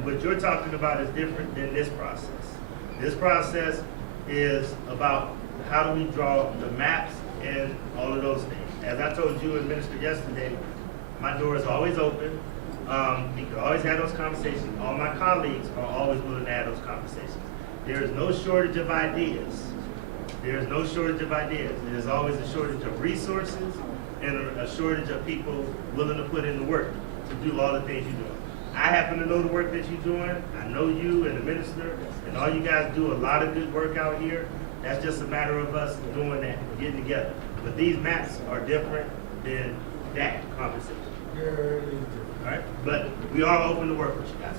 What you're talking about is different than this process. This process is about how do we draw the maps and all of those things. As I told you and Minister yesterday, my door is always open. We can always have those conversations. All my colleagues are always willing to have those conversations. There is no shortage of ideas. There is no shortage of ideas. There's always a shortage of resources and a shortage of people willing to put in the work to do all the things you're doing. I happen to know the work that you're doing. I know you and the minister, and all you guys do a lot of good work out here. That's just a matter of us doing that, getting together. But these maps are different than that conversation. All right? But we are open to work with you guys.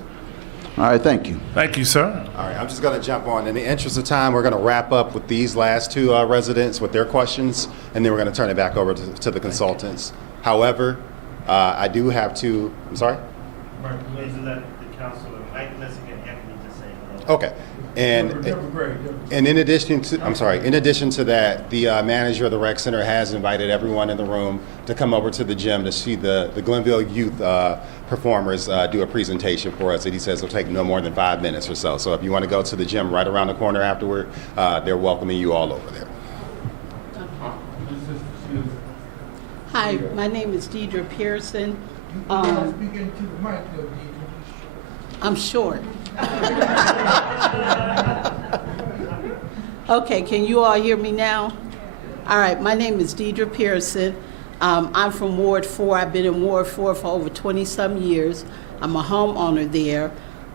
All right, thank you. Thank you, sir. All right, I'm just going to jump on. In the interest of time, we're going to wrap up with these last two residents with their questions, and then we're going to turn it back over to the consultants. However, I do have to, I'm sorry? Please let the councilor, Mike Lessick and Anthony just say hello. Okay. And in addition to that, the manager of the rec center has invited everyone in the room to come over to the gym to see the Glenville youth performers do a presentation for us that he says will take no more than 5 minutes or so. So if you want to go to the gym right around the corner afterward, they're welcoming you all over there. Hi, my name is Deidre Pearson. I'm short. Okay, can you all hear me now? All right, my name is Deidre Pearson. I'm from Ward 4. I've been in Ward 4 for over 20-some years. I'm a homeowner there.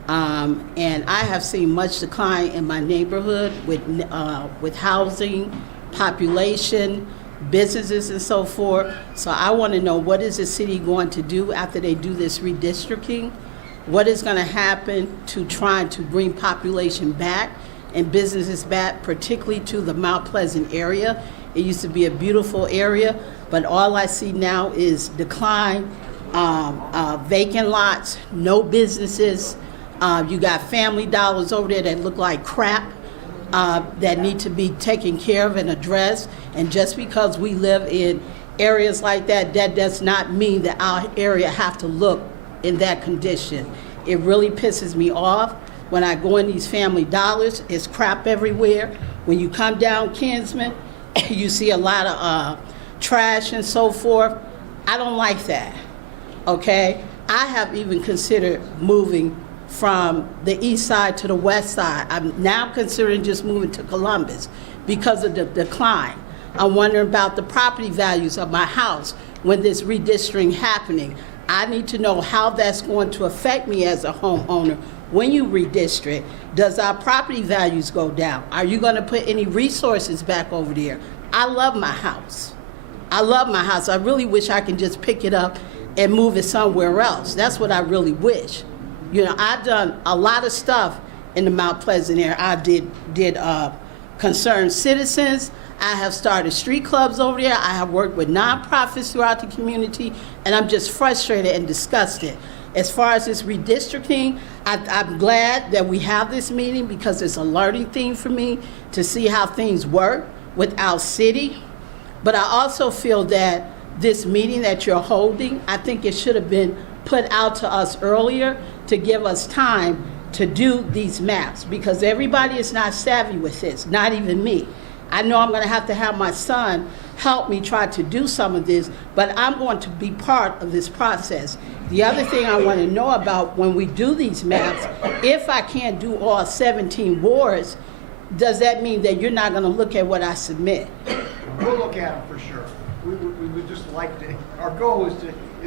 And I have seen much decline in my neighborhood with housing, population, businesses and so forth. So I want to know, what is the city going to do after they do this redistricting? What is going to happen to trying to bring population back and businesses back, particularly to the Mount Pleasant area? It used to be a beautiful area, but all I see now is decline, vacant lots, no businesses. You got Family Dollars over there that look like crap. That need to be taken care of and addressed. And just because we live in areas like that, that does not mean that our area have to look in that condition. It really pisses me off when I go in these Family Dollars. It's crap everywhere. When you come down Kinsman, you see a lot of trash and so forth. I don't like that, okay? I have even considered moving from the east side to the west side. I'm now considering just moving to Columbus because of the decline. I'm wondering about the property values of my house when this redistricting happening. I need to know how that's going to affect me as a homeowner. When you redistrict, does our property values go down? Are you going to put any resources back over there? I love my house. I love my house. I really wish I could just pick it up and move it somewhere else. That's what I really wish. You know, I've done a lot of stuff in the Mount Pleasant area. I did concerned citizens. I have started street clubs over there. I have worked with nonprofits throughout the community, and I'm just frustrated and disgusted. As far as this redistricting, I'm glad that we have this meeting because it's a learning thing for me to see how things work with our city. But I also feel that this meeting that you're holding, I think it should have been put out to us earlier to give us time to do these maps, because everybody is not savvy with this, not even me. I know I'm going to have my son help me try to do some of this, but I'm going to be part of this process. The other thing I want to know about when we do these maps, if I can't do all 17 wards, does that mean that you're not going to look at what I submit? We'll look at them for sure. We would just like to, our goal is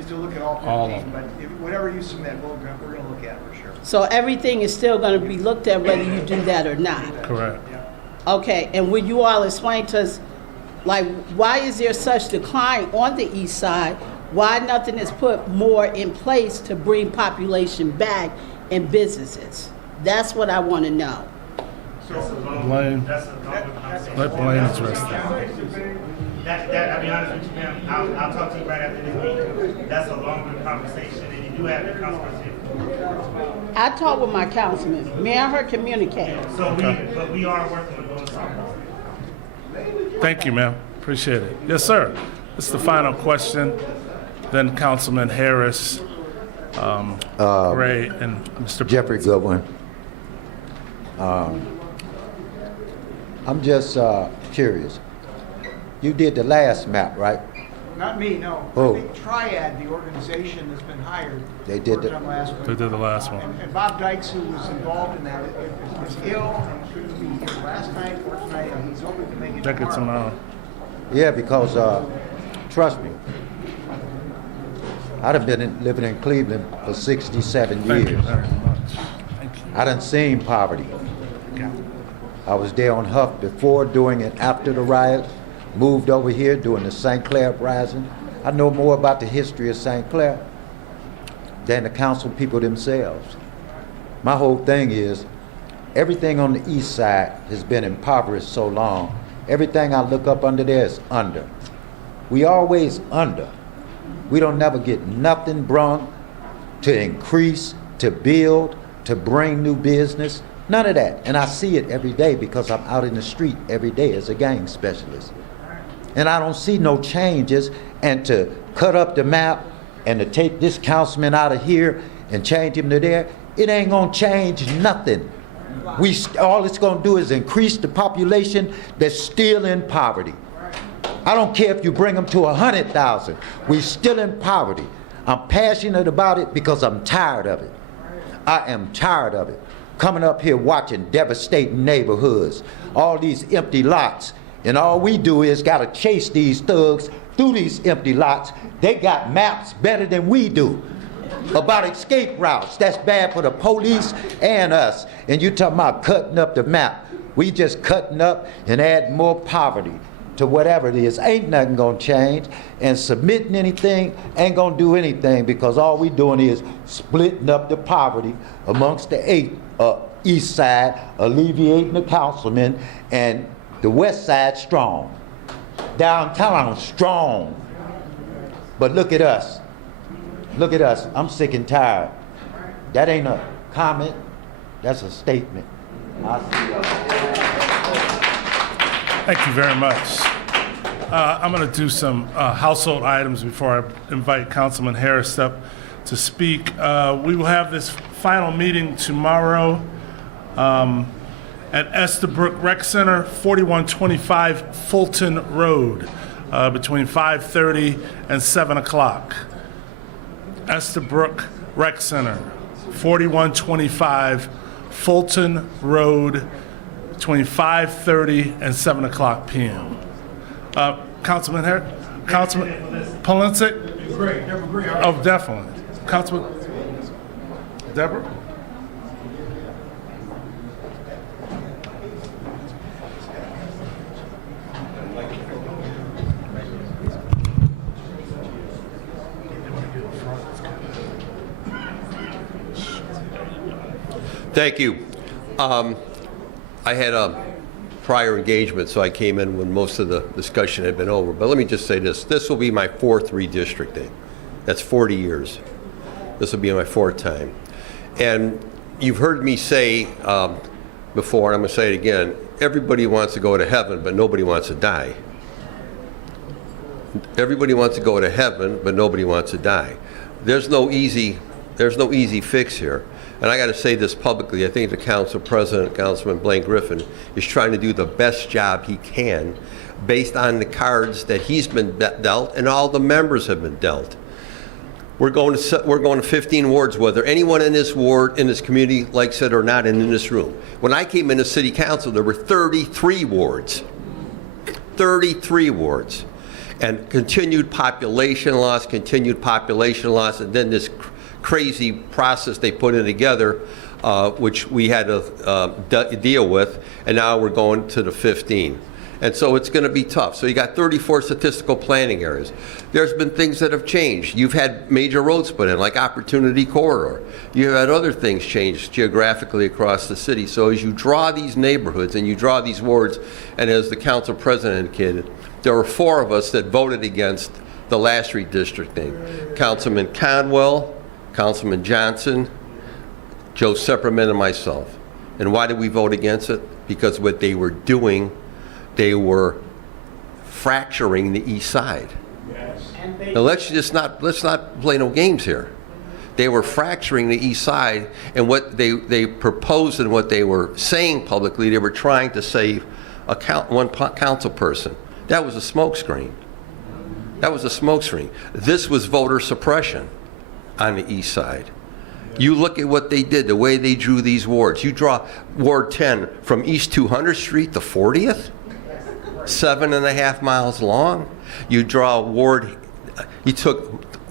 to look at all 15, but whatever you submit, we're going to look at it for sure. So everything is still going to be looked at whether you do that or not? Correct. Okay, and would you all explain to us, like, why is there such decline on the east side? Why nothing is put more in place to bring population back and businesses? That's what I want to know. Blaine. Let Blaine address that. I'll be honest with you, ma'am. I'll talk to you right after this meeting. That's a longer conversation, and you do have the councilman's input. I talked with my councilman. Me and her communicate. So we are working on doing something. Thank you, ma'am. Appreciate it. Yes, sir. This is the final question. Then Councilman Harris Ray and Mr. Jeffrey Goodwin. I'm just curious. You did the last map, right? Not me, no. Who? I think Triad, the organization that's been hired, They did worked the- on last one. They did the last one. And Bob Dykes, who was involved in that, was ill and couldn't be here last night or tonight, and he's hoping to make it That gets tomorrow. tomorrow. Yeah, because trust me, I've been living in Cleveland for 67 Thank you years. very much. Thank you. I done seen poverty. I was there on Huff before, during, and after the riots. Moved over here during the St. Clair uprising. I know more about the history of St. Clair than the council people themselves. My whole thing is, everything on the east side has been impoverished so long. Everything I look up under there is under. We always under. We don't never get nothing brung to increase, to build, to bring new business. None of that. And I see it every day because I'm out in the street every day as a gang specialist. And I don't see no changes. And to cut up the map and to take this councilman out of here and change him to there, it ain't gonna change nothing. All it's gonna do is increase the population that's still in poverty. I don't care if you bring them to 100,000. We still in poverty. I'm passionate about it because I'm tired of it. I am tired of it. Coming up here watching devastating neighborhoods, all these empty lots, and all we do is gotta chase these thugs through these empty lots. They got maps better than we do about escape routes. That's bad for the police and us. And you talking about cutting up the map. We just cutting up and add more poverty to whatever it is. Ain't nothing gonna change. And submitting anything ain't gonna do anything, because all we doing is splitting up the poverty amongst the east side, alleviating the councilman, and the west side strong. Downtown strong. But look at us. Look at us. I'm sick and tired. That ain't a comment. That's a statement. Thank you very much. I'm going to do some household items before I invite Councilman Harris up to speak. We will have this final meeting tomorrow at Estabrook Rec Center, 4125 Fulton Road, between 5:30 and 7 o'clock. Estabrook Rec Center, 4125 Fulton Road, between 5:30 and 7 o'clock p.m. Councilman Harris? Councilman Polinsik? Great, Deborah Gray. Oh, definitely. Councilman Deborah? Thank you. I had a prior engagement, so I came in when most of the discussion had been over. But let me just say this. This will be my fourth redistricting. That's 40 years. This will be my fourth time. And you've heard me say before, and I'm going to say it again, everybody wants to go to heaven, but nobody wants to die. Everybody wants to go to heaven, but nobody wants to die. There's no easy fix here. And I got to say this publicly. I think the council president, Councilman Blaine Griffin, is trying to do the best job he can based on the cards that he's been dealt and all the members have been dealt. We're going to 15 wards, whether anyone in this ward, in this community likes it or not, and in this room. When I came into city council, there were 33 wards. 33 wards. And continued population loss, and then this crazy process they put in together, which we had to deal with, and now we're going to the 15. And so it's going to be tough. So you got 34 statistical planning areas. There's been things that have changed. You've had major roads put in, like Opportunity Corridor. You've had other things changed geographically across the city. So as you draw these neighborhoods and you draw these wards, and as the council president indicated, there were 4 of us that voted against the last redistricting. Councilman Conwell, Councilman Johnson, Joe Sepperman, and myself. And why did we vote against it? Because what they were doing, they were fracturing the east side. Now let's not play no games here. They were fracturing the east side, and what they proposed and what they were saying publicly, they were trying to save one council person. That was a smokescreen. That was a smokescreen. This was voter suppression on the east side. You look at what they did, the way they drew these wards. You draw Ward 10 from East 200th Street to 40th, 7.5 miles long. You took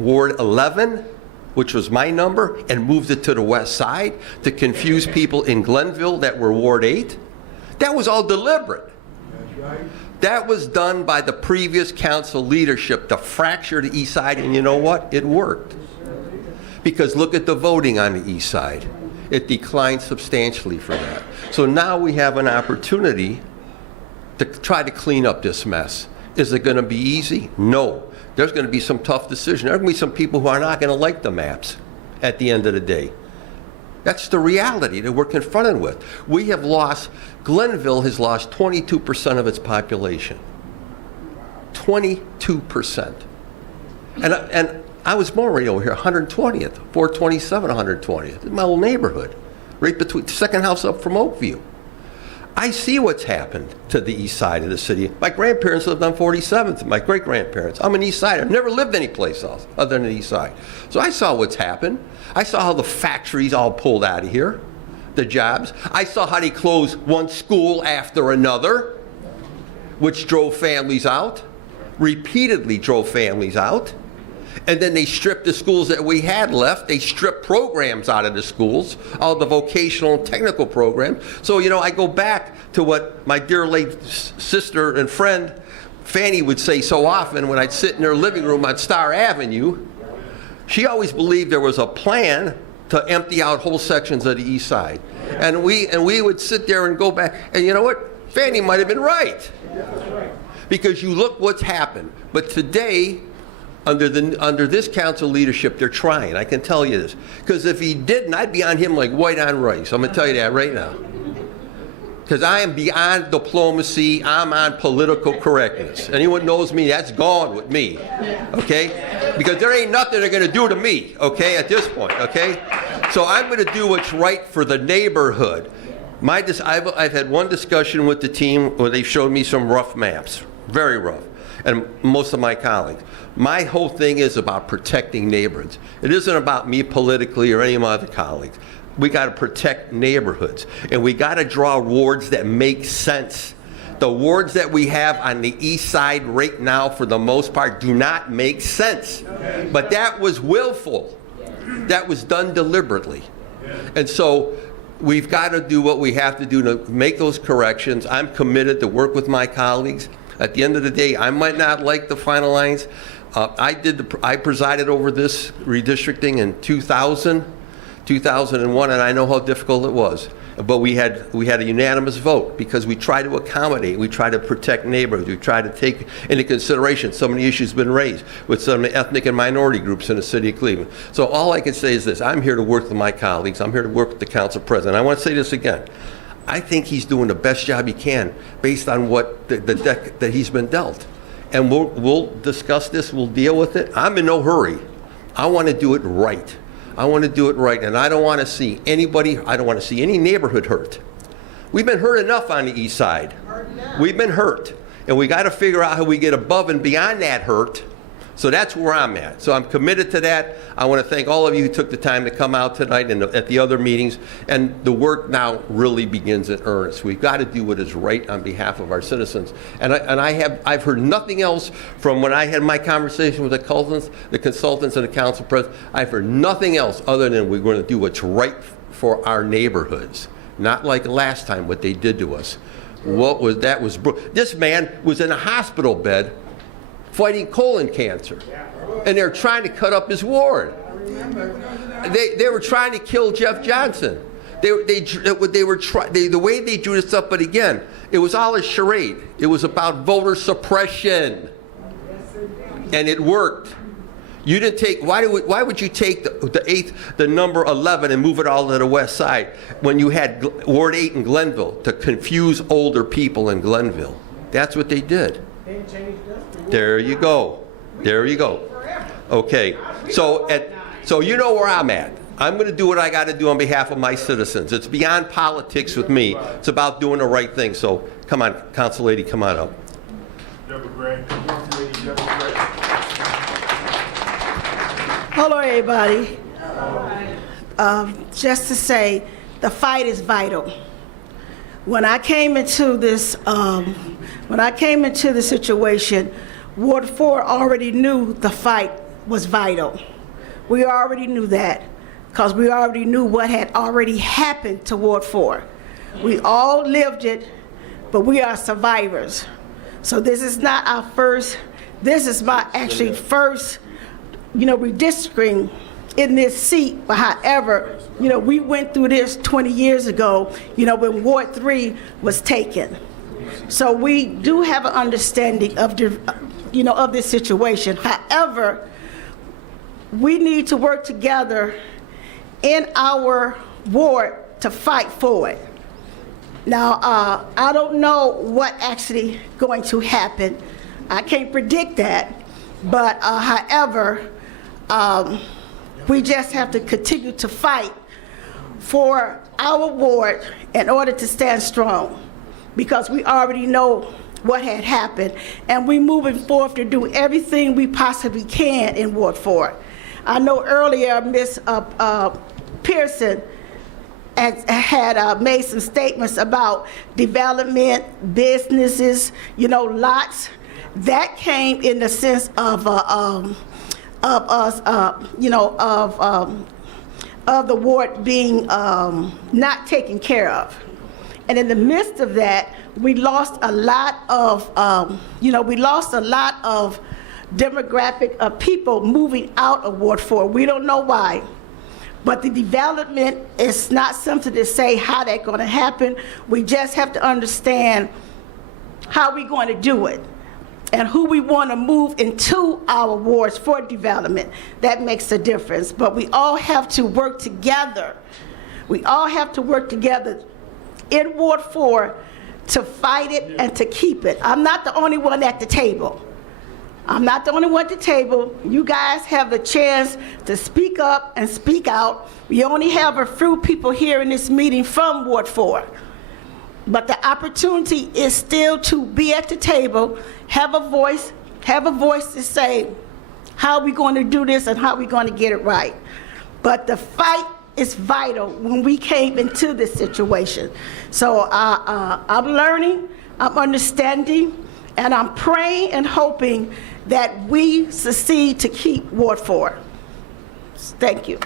Ward 11, which was my number, and moved it to the west side to confuse people in Glenville that were Ward 8. That was all deliberate. That was done by the previous council leadership to fracture the east side, and you know what? It worked. Because look at the voting on the east side. It declined substantially for that. So now we have an opportunity to try to clean up this mess. Is it going to be easy? No. There's going to be some tough decisions. There are going to be some people who are not going to like the maps at the end of the day. That's the reality that we're confronted with. Glenville has lost 22% of its population. 22%. And I was born right over here, 120th, 427, 120th. It's my old neighborhood, right between, second house up from Oakview. I see what's happened to the east side of the city. My grandparents lived on 47th, my great-grandparents. I'm an east sider. I've never lived anyplace else other than the east side. So I saw what's happened. I saw how the factories all pulled out of here, the jobs. I saw how they closed one school after another, which drove families out, repeatedly drove families out. And then they stripped the schools that we had left. They stripped programs out of the schools, all the vocational and technical programs. So, I go back to what my dear late sister and friend Fanny would say so often when I'd sit in her living room on Star Avenue. She always believed there was a plan to empty out whole sections of the east side. And we would sit there and go back. And you know what? Fanny might have been right. Because you look what's happened. But today, under this council leadership, they're trying. I can tell you this. Because if he didn't, I'd be on him like white on rice. I'm going to tell you that right now. Because I am beyond diplomacy. I'm on political correctness. Anyone knows me, that's gone with me. Okay? Because there ain't nothing they're going to do to me, okay, at this point, okay? So I'm going to do what's right for the neighborhood. I've had one discussion with the team where they showed me some rough maps. Very rough. And most of my colleagues. My whole thing is about protecting neighborhoods. It isn't about me politically or any of my other colleagues. We got to protect neighborhoods. And we got to draw wards that make sense. The wards that we have on the east side right now, for the most part, do not make sense. But that was willful. That was done deliberately. And so we've got to do what we have to do to make those corrections. I'm committed to work with my colleagues. At the end of the day, I might not like the final lines. I presided over this redistricting in 2001, and I know how difficult it was. But we had a unanimous vote because we try to accommodate, we try to protect neighborhoods, we try to take into consideration so many issues been raised with some of the ethnic and minority groups in the city of Cleveland. So all I can say is this: I'm here to work with my colleagues. I'm here to work with the council president. I want to say this again. I think he's doing the best job he can based on what the deck that he's been dealt. And we'll discuss this, we'll deal with it. I'm in no hurry. I want to do it right. I want to do it right, and I don't want to see anybody, I don't want to see any neighborhood hurt. We've been hurt enough on the east side. We've been hurt, and we got to figure out how we get above and beyond that hurt. So that's where I'm at. So I'm committed to that. I want to thank all of you who took the time to come out tonight and at the other meetings. And the work now really begins in earnest. We've got to do what is right on behalf of our citizens. And I've heard nothing else from when I had my conversation with the consultants and the council president. I've heard nothing else other than we're going to do what's right for our neighborhoods. Not like last time what they did to us. This man was in a hospital bed fighting colon cancer, and they're trying to cut up his ward. They were trying to kill Jeff Johnson. The way they drew this up, but again, it was all a charade. It was about voter suppression, and it worked. You didn't take. Why would you take the number 11 and move it all to the west side when you had Ward 8 in Glenville to confuse older people in Glenville? That's what they did. There you go. There you go. Okay. So So you know where I'm at. I'm going to do what I got to do on behalf of my citizens. It's beyond politics with me. It's about doing the right thing. So come on, Council Lady, come on up. Hello, everybody. Just to say, the fight is vital. When I came into this, situation, Ward 4 already knew the fight was vital. We already knew that because we already knew what had already happened to Ward 4. We all lived it, but we are survivors. So this is not our first, this is my actually first, redistricting in this seat. But however, we went through this 20 years ago, when Ward 3 was taken. So we do have an understanding of of this situation. However, we need to work together in our ward to fight for it. Now, I don't know what actually going to happen. I can't predict that. But however, we just have to continue to fight for our ward in order to stand strong, because we already know what had happened, and we're moving forward to do everything we possibly can in Ward 4. I know earlier Ms. Pearson had made some statements about development, businesses, lots. That came in the sense of us, of the ward being not taken care of. And in the midst of that, we lost a lot of, demographic of people moving out of Ward 4. We don't know why. But the development is not something to say how that's going to happen. We just have to understand how we're going to do it and who we want to move into our wards for development. That makes a difference. But we all have to work together. We all have to work together in Ward 4 to fight it and to keep it. I'm not the only one at the table. I'm not the only one at the table. You guys have the chance to speak up and speak out. We only have a few people here in this meeting from Ward 4. But the opportunity is still to be at the table, have a voice to say how we're going to do this and how we're going to get it right. But the fight is vital when we came into this situation. So I'm learning, I'm understanding, and I'm praying and hoping that we succeed to keep Ward 4. Thank you.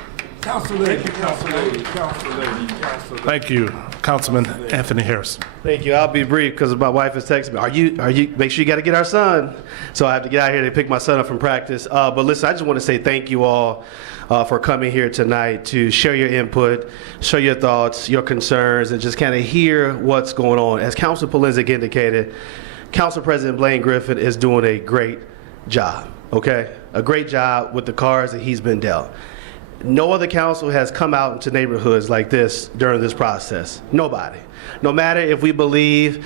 Thank you, Councilman Anthony Harris. Thank you. I'll be brief because my wife has texted me. Are you? Make sure you got to get our son. So I have to get out here to pick my son up from practice. But listen, I just want to say thank you all for coming here tonight to share your input, share your thoughts, your concerns, and just kind of hear what's going on. As Council Polizek indicated, Council President Blaine Griffin is doing a great job. Okay, a great job with the cards that he's been dealt. No other council has come out into neighborhoods like this during this process. Nobody. No matter if we believe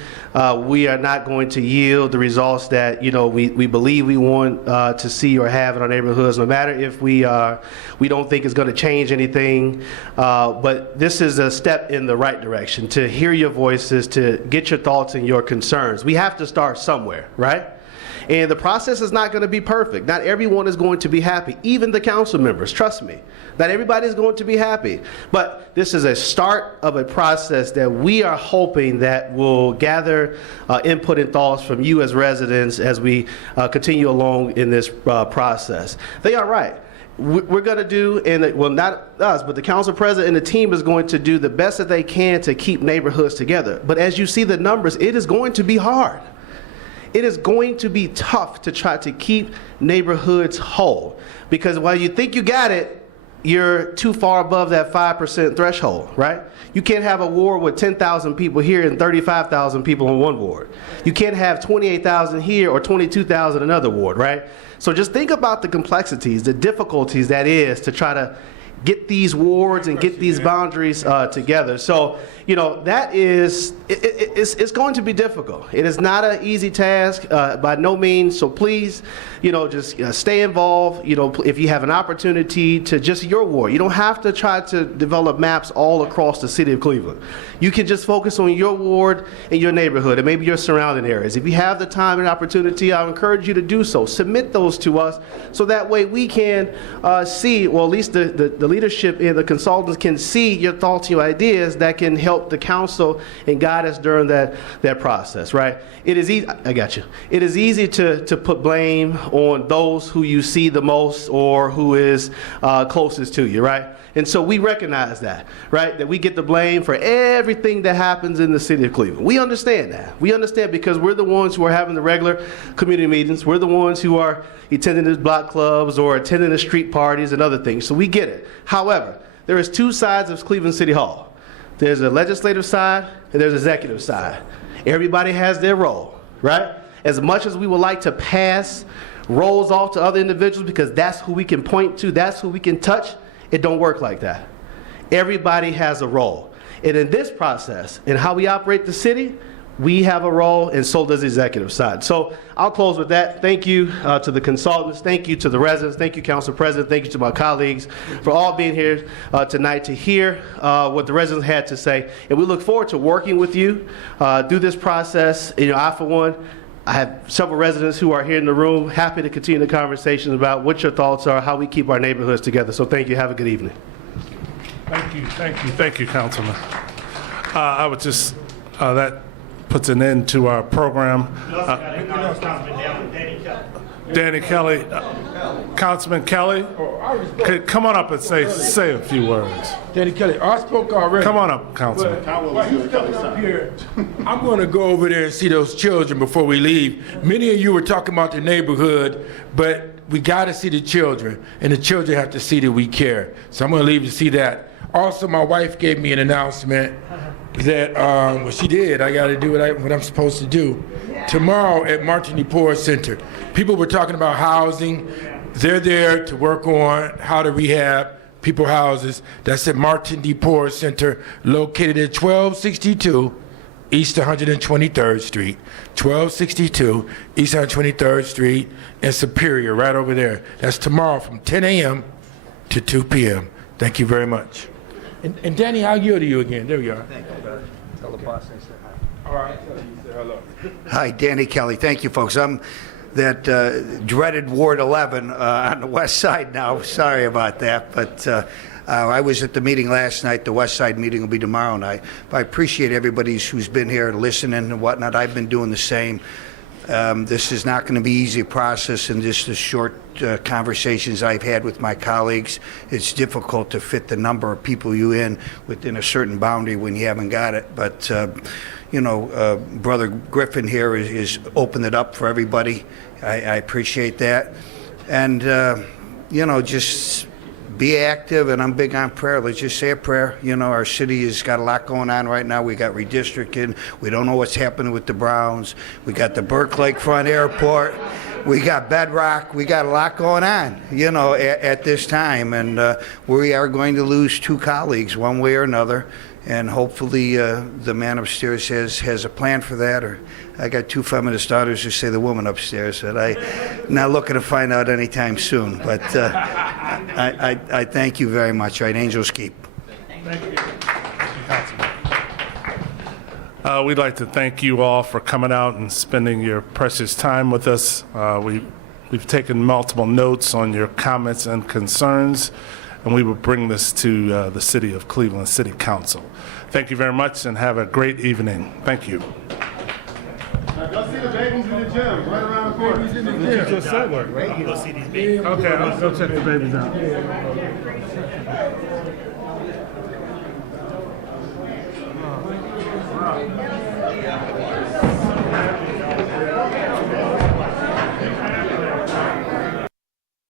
we are not going to yield the results that we believe we want to see or have in our neighborhoods. No matter if we don't think it's going to change anything. But this is a step in the right direction to hear your voices, to get your thoughts and your concerns. We have to start somewhere, right? And the process is not going to be perfect. Not everyone is going to be happy, even the council members, trust me. Not everybody is going to be happy. But this is a start of a process that we are hoping that will gather input and thoughts from you as residents as we continue along in this process. They are right. We're going to do, well, not us, but the council president and the team is going to do the best that they can to keep neighborhoods together. But as you see the numbers, it is going to be hard. It is going to be tough to try to keep neighborhoods whole, because while you think you got it, you're too far above that 5% threshold, right? You can't have a ward with 10,000 people here and 35,000 people in one ward. You can't have 28,000 here or 22,000 in another ward, right? So just think about the complexities, the difficulties that is to try to get these wards and get these boundaries together. So, you know, that is, it's going to be difficult. It is not an easy task by no means. So please, you know, just stay involved. You know, if you have an opportunity to just your ward, you don't have to try to develop maps all across the city of Cleveland. You can just focus on your ward and your neighborhood and maybe your surrounding areas. If you have the time and opportunity, I encourage you to do so. Submit those to us so that way we can see, or at least the leadership and the consultants can see your thoughts, your ideas that can help the council and guide us during that process, right? It is easy, I got you. It is easy to put blame on those who you see the most or who is closest to you, right? And so we recognize that, right? That we get the blame for everything that happens in the city of Cleveland. We understand that. We understand because we're the ones who are having the regular community meetings. We're the ones who are attending the block clubs or attending the street parties and other things. So we get it. However, there is two sides of Cleveland City Hall. There's a legislative side and there's an executive side. Everybody has their role, right? As much as we would like to pass roles off to other individuals because that's who we can point to, that's who we can touch, it don't work like that. Everybody has a role. And in this process, in how we operate the city, we have a role and so does the executive side. So I'll close with that. Thank you to the consultants. Thank you to the residents. Thank you, Council President. Thank you to my colleagues for all being here tonight to hear what the residents had to say. And we look forward to working with you through this process. You know, I, for one, I have several residents who are here in the room, happy to continue the conversation about what your thoughts are, how we keep our neighborhoods together. So thank you. Have a good evening. Thank you, Councilman. I would just, that puts an end to our program. Danny Kelly, Councilman Kelly, come on up and say a few words. Danny Kelly, I spoke already. Come on up, Councilman. While he's coming up here, I'm going to go over there and see those children before we leave. Many of you were talking about the neighborhood, but we got to see the children, and the children have to see that we care. So I'm going to leave to see that. Also, my wife gave me an announcement that, well, she did. I got to do what I'm supposed to do. Tomorrow at Martin DePore Center, people were talking about housing. They're there to work on how to rehab people houses. That's at Martin DePore Center, located at 1262 East 123rd Street. 1262 East 123rd Street in Superior, right over there. That's tomorrow from 10 a.m. to 2 p.m. Thank you very much. And Danny, I'll yield to you again. There we are. Thank you, brother. Tell the boss I said hi. All right. Say hello. Hi, Danny Kelly. Thank you, folks. I'm that dreaded Ward 11 on the west side now. Sorry about that, but I was at the meeting last night. The west side meeting will be tomorrow night. But I appreciate everybody who's been here listening and whatnot. I've been doing the same. This is not going to be an easy process, and just the short conversations I've had with my colleagues, it's difficult to fit the number of people you in within a certain boundary when you haven't got it. But you know, Brother Griffin here is opened it up for everybody. I appreciate that. And you know, just be active, and I'm big on prayer. Let's just say a prayer. You know, our city has got a lot going on right now. We got redistricting. We don't know what's happening with the Browns. We got the Burke Lakefront Airport. We got Bedrock. We got a lot going on, you know, at this time. And we are going to lose two colleagues one way or another. And hopefully the man upstairs has a plan for that. Or I got two feminist daughters who say the woman upstairs that I'm not looking to find out anytime soon. But I thank you very much. Right, Angels keep. Thank you. We'd like to thank you all for coming out and spending your precious time with us. We've taken multiple notes on your comments and concerns, and we will bring this to the City of Cleveland City Council. Thank you very much, and have a great evening. Thank you. Go see the babies in the gym, right around the corner. You just said work, right? You go see these babies. Okay, I'll go check the babies out.